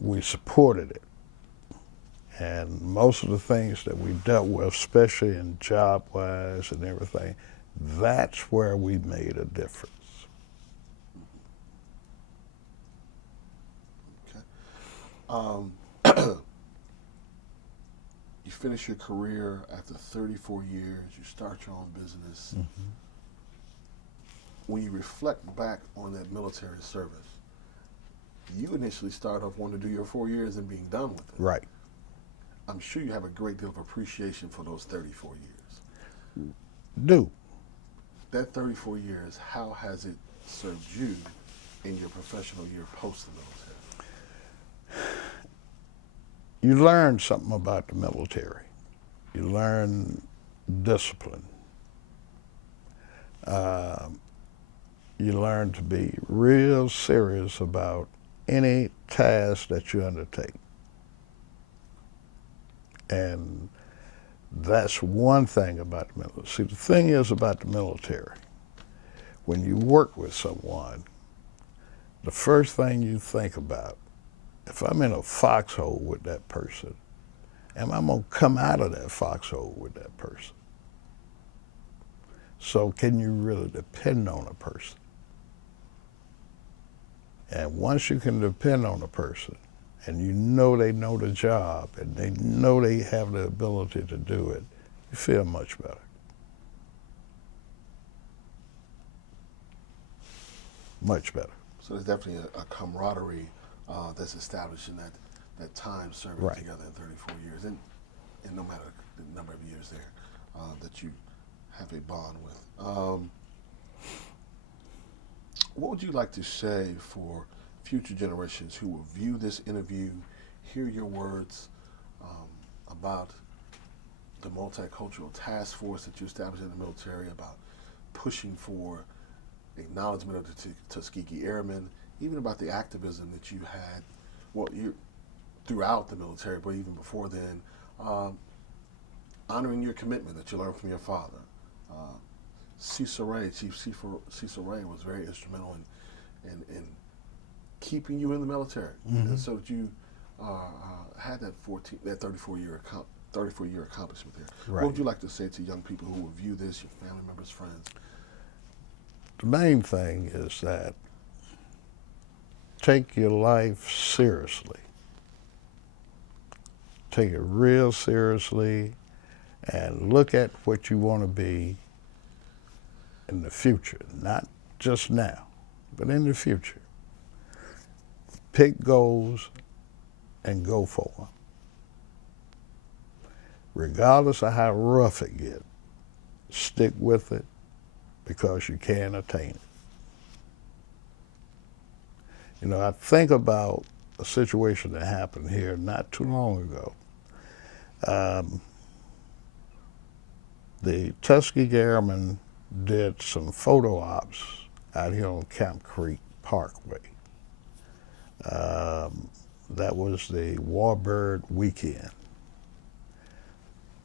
We supported it. And most of the things that we dealt with, especially in job-wise and everything, that's where we made a difference. Okay. You finish your career after 34 years, you start your own business. When you reflect back on that military service, you initially started off wanting to do your 4 years and being done with it. Right. I'm sure you have a great deal of appreciation for those 34 years. Do. that 34 years, how has it served you in your professional year post the military? You learn something about the military. You learn discipline. You learn to be real serious about any task that you undertake. And that's one thing about the military. See, the thing is about the military, when you work with someone, the first thing you think about, if I'm in a foxhole with that person, am I going to come out of that foxhole with that person? So can you really depend on a person? And once you can depend on a person, and you know they know the job, and they know they have the ability to do it, you feel much better. Much better. So there's definitely a camaraderie that's established in that time serving Right. together in 34 years, and no matter the number of years there, that you have a bond with. What would you like to say for future generations who will view this interview, hear your words about the multicultural task force that you established in the military, about pushing for acknowledgement of the Tuskegee Airmen, even about the activism that you had, well, you throughout the military, but even before then, honoring your commitment that you learned from your father. Cecil Ray, Chief Cecil Ray was very instrumental in keeping you in the military, and so that you had that 34 year accomplishment there. Right. What would you like to say to young people who will view this, your family members, friends? The main thing is that take your life seriously. Take it real seriously and look at what you want to be in the future, not just now, but in the future. Pick goals and go for them. Regardless of how rough it gets, stick with it because you can attain it. You know, I think about a situation that happened here not too long ago. The Tuskegee Airmen did some photo ops out here on Camp Creek Parkway. That was the Warbird weekend.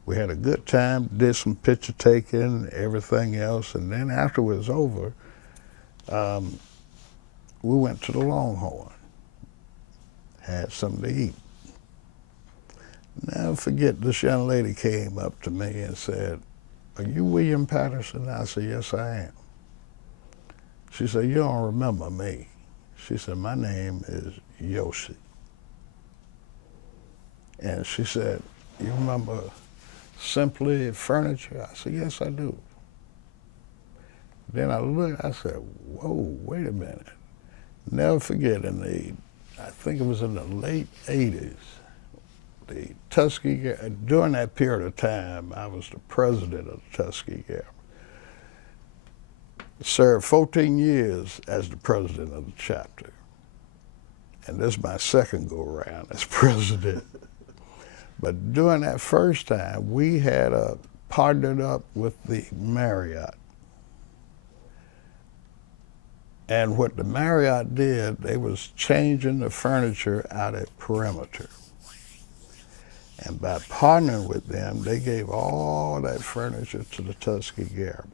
We had a good time, did some picture taking, everything else, and then after it was over, we went to the Longhorn, had something to eat. Never forget, this young lady came up to me and said, "Are you William Patterson?" I said, "Yes, I am." She said, "You don't remember me." She said, "My name is Yoshi." And she said, "You remember Simply Furniture?" I said, "Yes, I do." Then I looked, I said, "Whoa, wait a minute." Never forget, I think it was in the late 80s, the Tuskegee, during that period of time, I was the president of the Tuskegee Airmen. Served 14 years as the president of the chapter. And this is my second go-around as president. But during that first time, we had partnered up with the Marriott. And what the Marriott did, they was changing the furniture out at Perimeter. And by partnering with them, they gave all that furniture to the Tuskegee Airmen,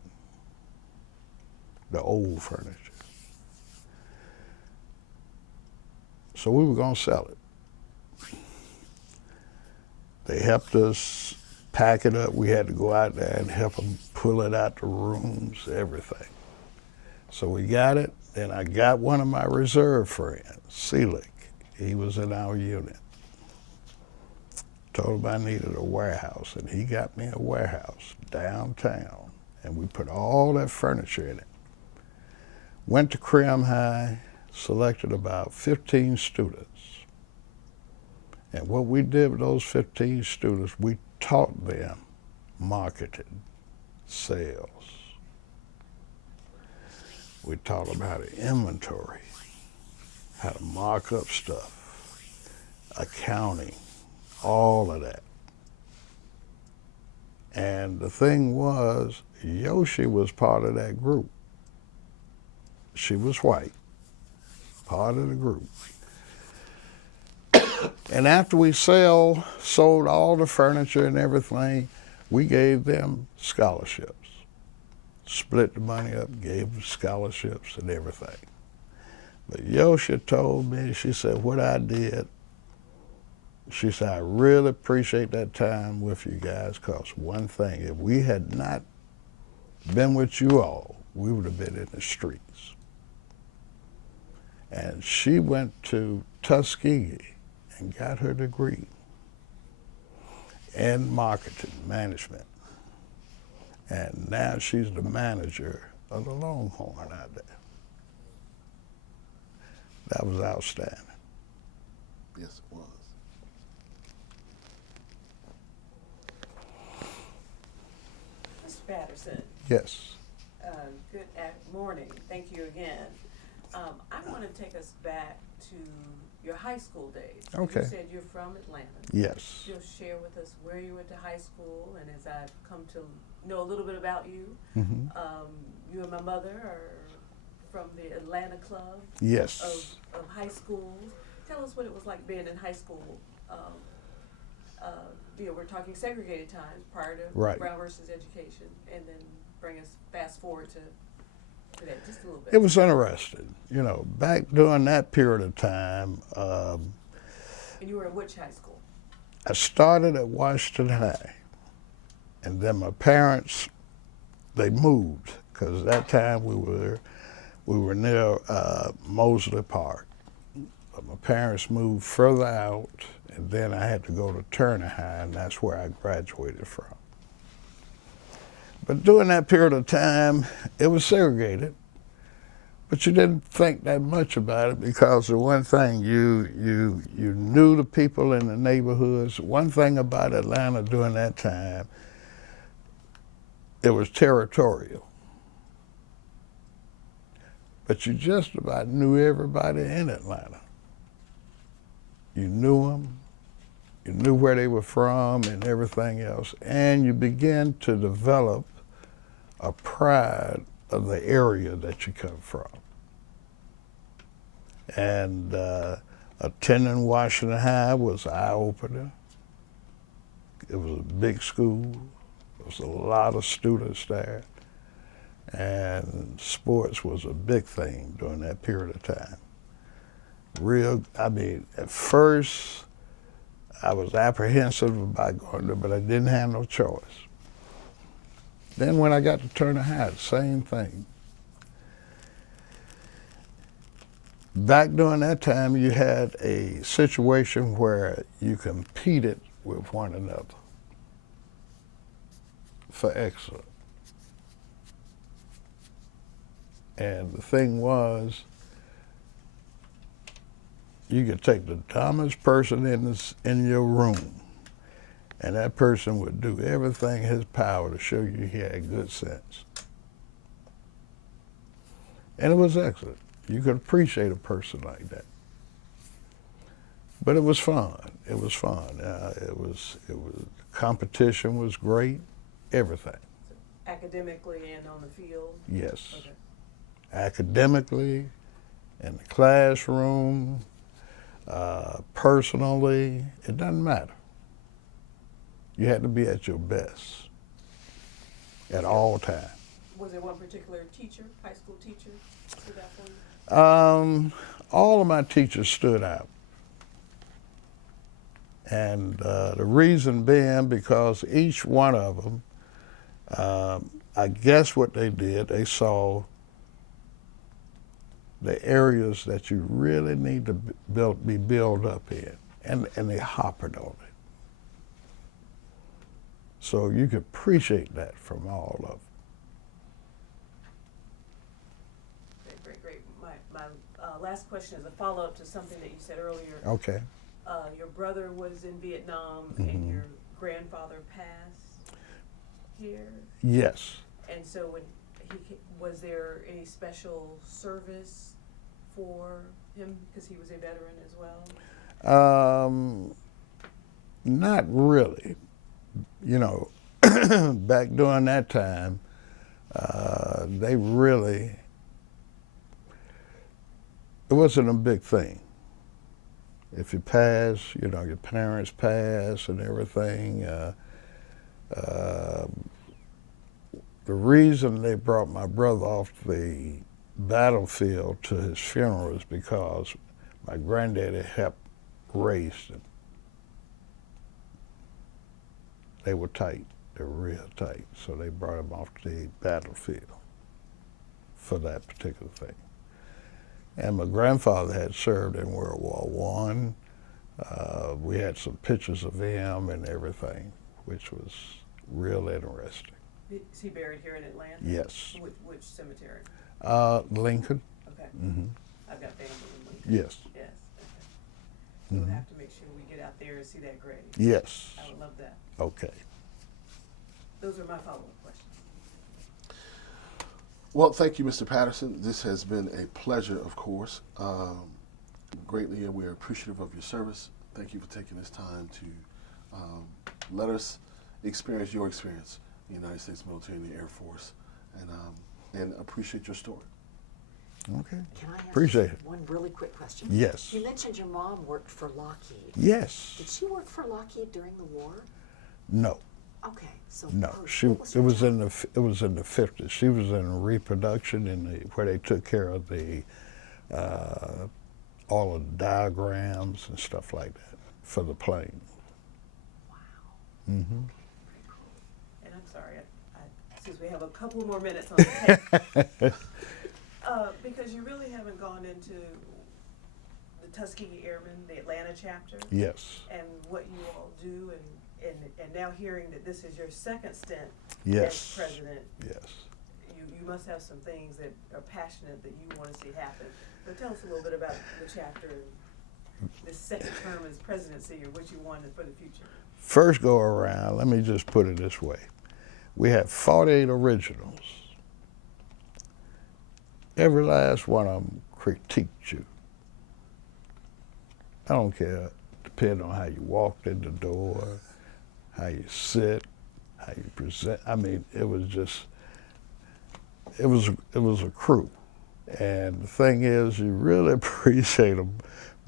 the old furniture. So we were going to sell it. They helped us pack it up. We had to go out there and help them pull it out the rooms, everything. So we got it, and I got one of my reserve friends, Selick. He was in our unit. Told him I needed a warehouse, and he got me a warehouse downtown, and we put all that furniture in it. Went to Crim High, selected about 15 students. And what we did with those 15 students, we taught them marketing, sales. We taught them how to inventory, how to mark up stuff, accounting, all of that. And the thing was, Yoshi was part of that group. She was white, part of the group. And after we sold all the furniture and everything, we gave them scholarships. Split the money up, gave them scholarships and everything. But Yoshi told me, she said, what I did, she said, I really appreciate that time with you guys, because one thing, if we had not been with you all, we would have been in the streets. And she went to Tuskegee and got her degree in marketing management. And now she's the manager of the Longhorn out there. That was outstanding. Yes, it was. Mr. Patterson, Yes. good morning. Thank you again. I want to take us back to your high school days. Okay. You said you're from Atlanta. Yes. You'll share with us where you went to high school, and as I've come to know a little bit about you, Mm-hmm. you and my mother are from the Atlanta Club Yes. of high schools. Tell us what it was like being in high school. We're talking segregated times prior to Right. Brown versus Education, and then bring us fast forward to that just a little bit. It was interesting. You know, back during that period of time, And you were in which high school? I started at Washington High. And then my parents, they moved, because at that time we were near Mosley Park. But my parents moved further out, and then I had to go to Turner High, and that's where I graduated from. But during that period of time, it was segregated, but you didn't think that much about it, because the one thing, you knew the people in the neighborhoods. One thing about Atlanta during that time, it was territorial. But you just about knew everybody in Atlanta. You knew them, you knew where they were from and everything else, and you began to develop a pride of the area that you come from. And attending Washington High was an eye-opener. It was a big school. There was a lot of students there. And sports was a big thing during that period of time. At first, I was apprehensive about going there, but I didn't have no choice. Then when I got to Turner High, same thing. Back during that time, you had a situation where you competed with one another for excellence. And the thing was, you could take the dumbest person in your room, and that person would do everything in his power to show you he had good sense. And it was excellent. You could appreciate a person like that. But it was fun. It was fun. Competition was great. Everything. Academically and on the field? Yes. Okay. Academically, in the classroom, personally, it doesn't matter. You had to be at your best at all times. Was there one particular teacher, high school teacher, stood out for you? All of my teachers stood out. And the reason being because each one of them, I guess what they did, they saw the areas that you really need to be built up in, and they harped on it. So you could appreciate that from all of them. Great. My last question is a follow-up to something that you said earlier. Okay. Your brother was in Vietnam and your grandfather passed here. Yes. And so when was there any special service for him because he was a veteran as well? Not really. You know, back during that time, they really, it wasn't a big thing. If you pass, you know, your parents pass and everything. The reason they brought my brother off the battlefield to his funeral is because my granddaddy helped raise them. They were tight. They were real tight. So they brought him off the battlefield for that particular thing. And my grandfather had served in World War I. We had some pictures of him and everything, which was real interesting. Is he buried here in Atlanta? Yes. Which cemetery? Lincoln. Okay. Mm-hmm. I've got family in Lincoln. Yes. Yes. Okay. So we'll have to make sure we get out there and see that grave. Yes. I would love that. Okay. Those are my follow-up questions. Well, thank you, Mr. Patterson. This has been a pleasure, of course, greatly, and we are appreciative of your service. Thank you for taking this time to let us experience your experience in the United States military and the Air Force, and appreciate your story. Okay. Can I ask Appreciate it. one really quick question? Yes. You mentioned your mom worked for Lockheed. Yes. Did she work for Lockheed during the war? No. Okay, so No. post, She. what was It her was job? in the 50s. She was in reproduction where they took care of the all of the diagrams and stuff like that for the plane. Wow. Mm-hmm. And I'm sorry, since we have a couple more minutes on the tape, because you really haven't gone into the Tuskegee Airmen, the Atlanta chapter, Yes. and what you all do, and now hearing that this is your second stint Yes. as president, Yes. you must have some things that are passionate that you want to see happen. So tell us a little bit about the chapter and this second term as presidency, or what you wanted for the future. First go around, let me just put it this way. We had 48 originals. Every last one of them critiqued you. I don't care, depending on how you walked in the door, how you sit, how you present. I mean, it was a crew. And the thing is, you really appreciate them.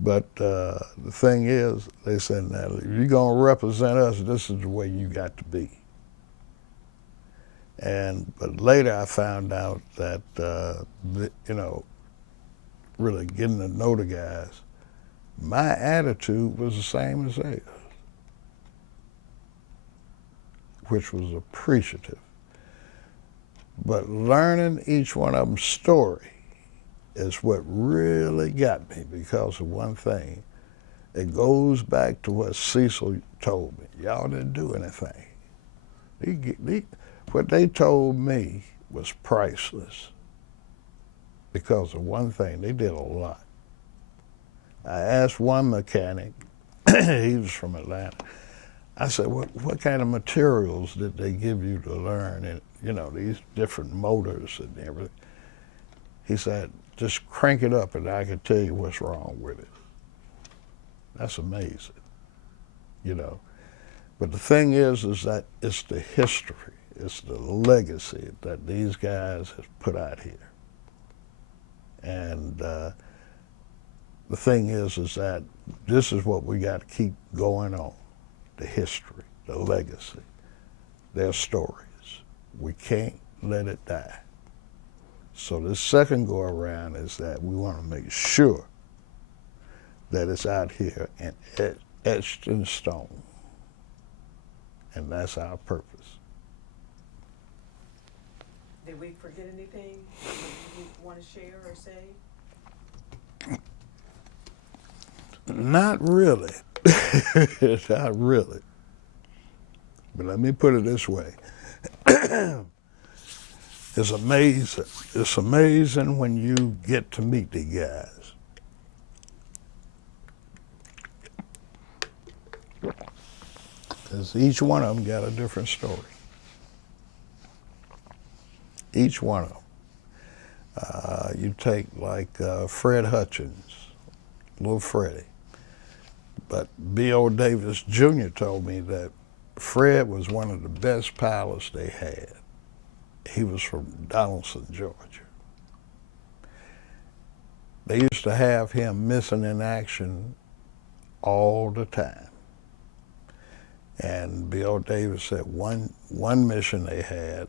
But the thing is, they said, now, if you're going to represent us, this is the way you got to be. But later I found out that, you know, really getting to know the guys, my attitude was the same as theirs, which was appreciative. But learning each one of them's story is what really got me, because of one thing. It goes back to what Cecil told me. Y'all didn't do anything. What they told me was priceless, because of one thing. They did a lot. I asked one mechanic, he was from Atlanta, I said, what kind of materials did they give you to learn, and you know, these different motors and everything? He said, just crank it up and I can tell you what's wrong with it. That's amazing, you know. But the thing is that it's the history, it's the legacy that these guys have put out here. And the thing is that this is what we got to keep going on, the history, the legacy, their stories. We can't let it die. So this second go around is that we want to make sure that it's out here and etched in stone. And that's our purpose. Did we forget anything you want to share or say? Not really. Not really. But let me put it this way. It's amazing. It's amazing when you get to meet the guys. Because each one of them got a different story. each one of them. You take like Fred Hutchins, little Freddie. But B.O. Davis Jr. told me that Fred was one of the best pilots they had. He was from Donaldson, Georgia. They used to have him missing in action all the time. And B.O. Davis said one mission they had,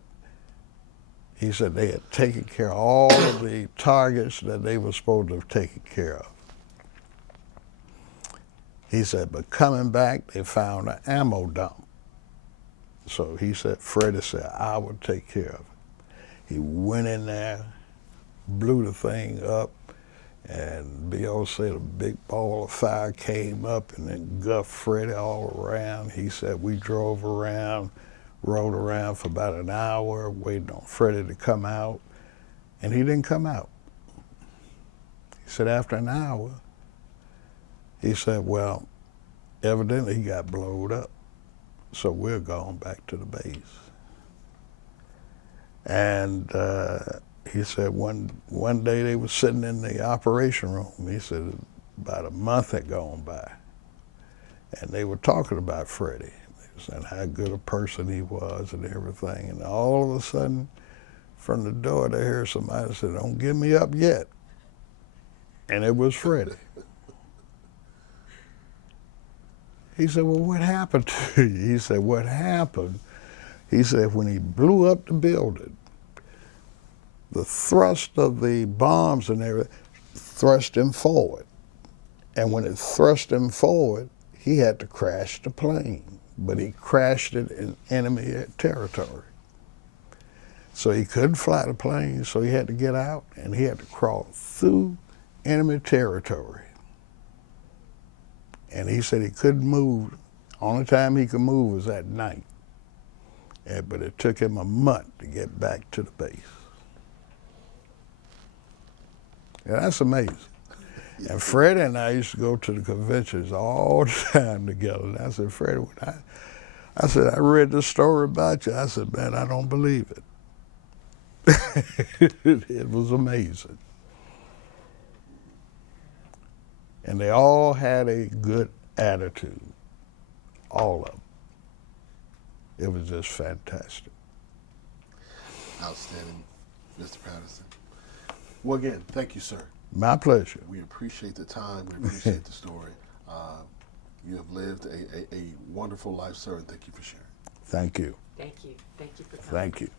he said they had taken care of all of the targets that they were supposed to have taken care of. He said, but coming back, they found an ammo dump. So he said, Freddie said, I would take care of it. He went in there, blew the thing up, and B.O. said a big ball of fire came up and then guffed Freddie all around. He said we drove around, rode around for about an hour, waiting on Freddie to come out, and he didn't come out. He said after an hour, he said, well, evidently he got blowed up, so we're going back to the base. And he said one day they were sitting in the operation room. He said about a month had gone by, and they were talking about Freddie. They were saying how good a person he was and everything. And all of a sudden, from the door, they heard somebody say, "Don't give me up yet." And it was Freddie. He said, well, what happened to you? He said, what happened? He said, when he blew up the building, the thrust of the bombs and everything thrust him forward. And when it thrust him forward, he had to crash the plane. But he crashed it in enemy territory. So he couldn't fly the plane, so he had to get out, and he had to crawl through enemy territory. And he said he couldn't move. Only time he could move was at night. But it took him a month to get back to the base. Yeah, that's amazing. And Freddie and I used to go to the conventions all the time together. And I said, Freddie, I said, I read this story about you. I said, man, I don't believe it. It was amazing. And they all had a good attitude, all of them. It was just fantastic. Outstanding, Mr. Patterson. Well, again, thank you, sir. My pleasure. We appreciate the time. We appreciate the story. You have lived a wonderful life, sir, and thank you for sharing. Thank you. Thank you. Thank you for coming. Thank you.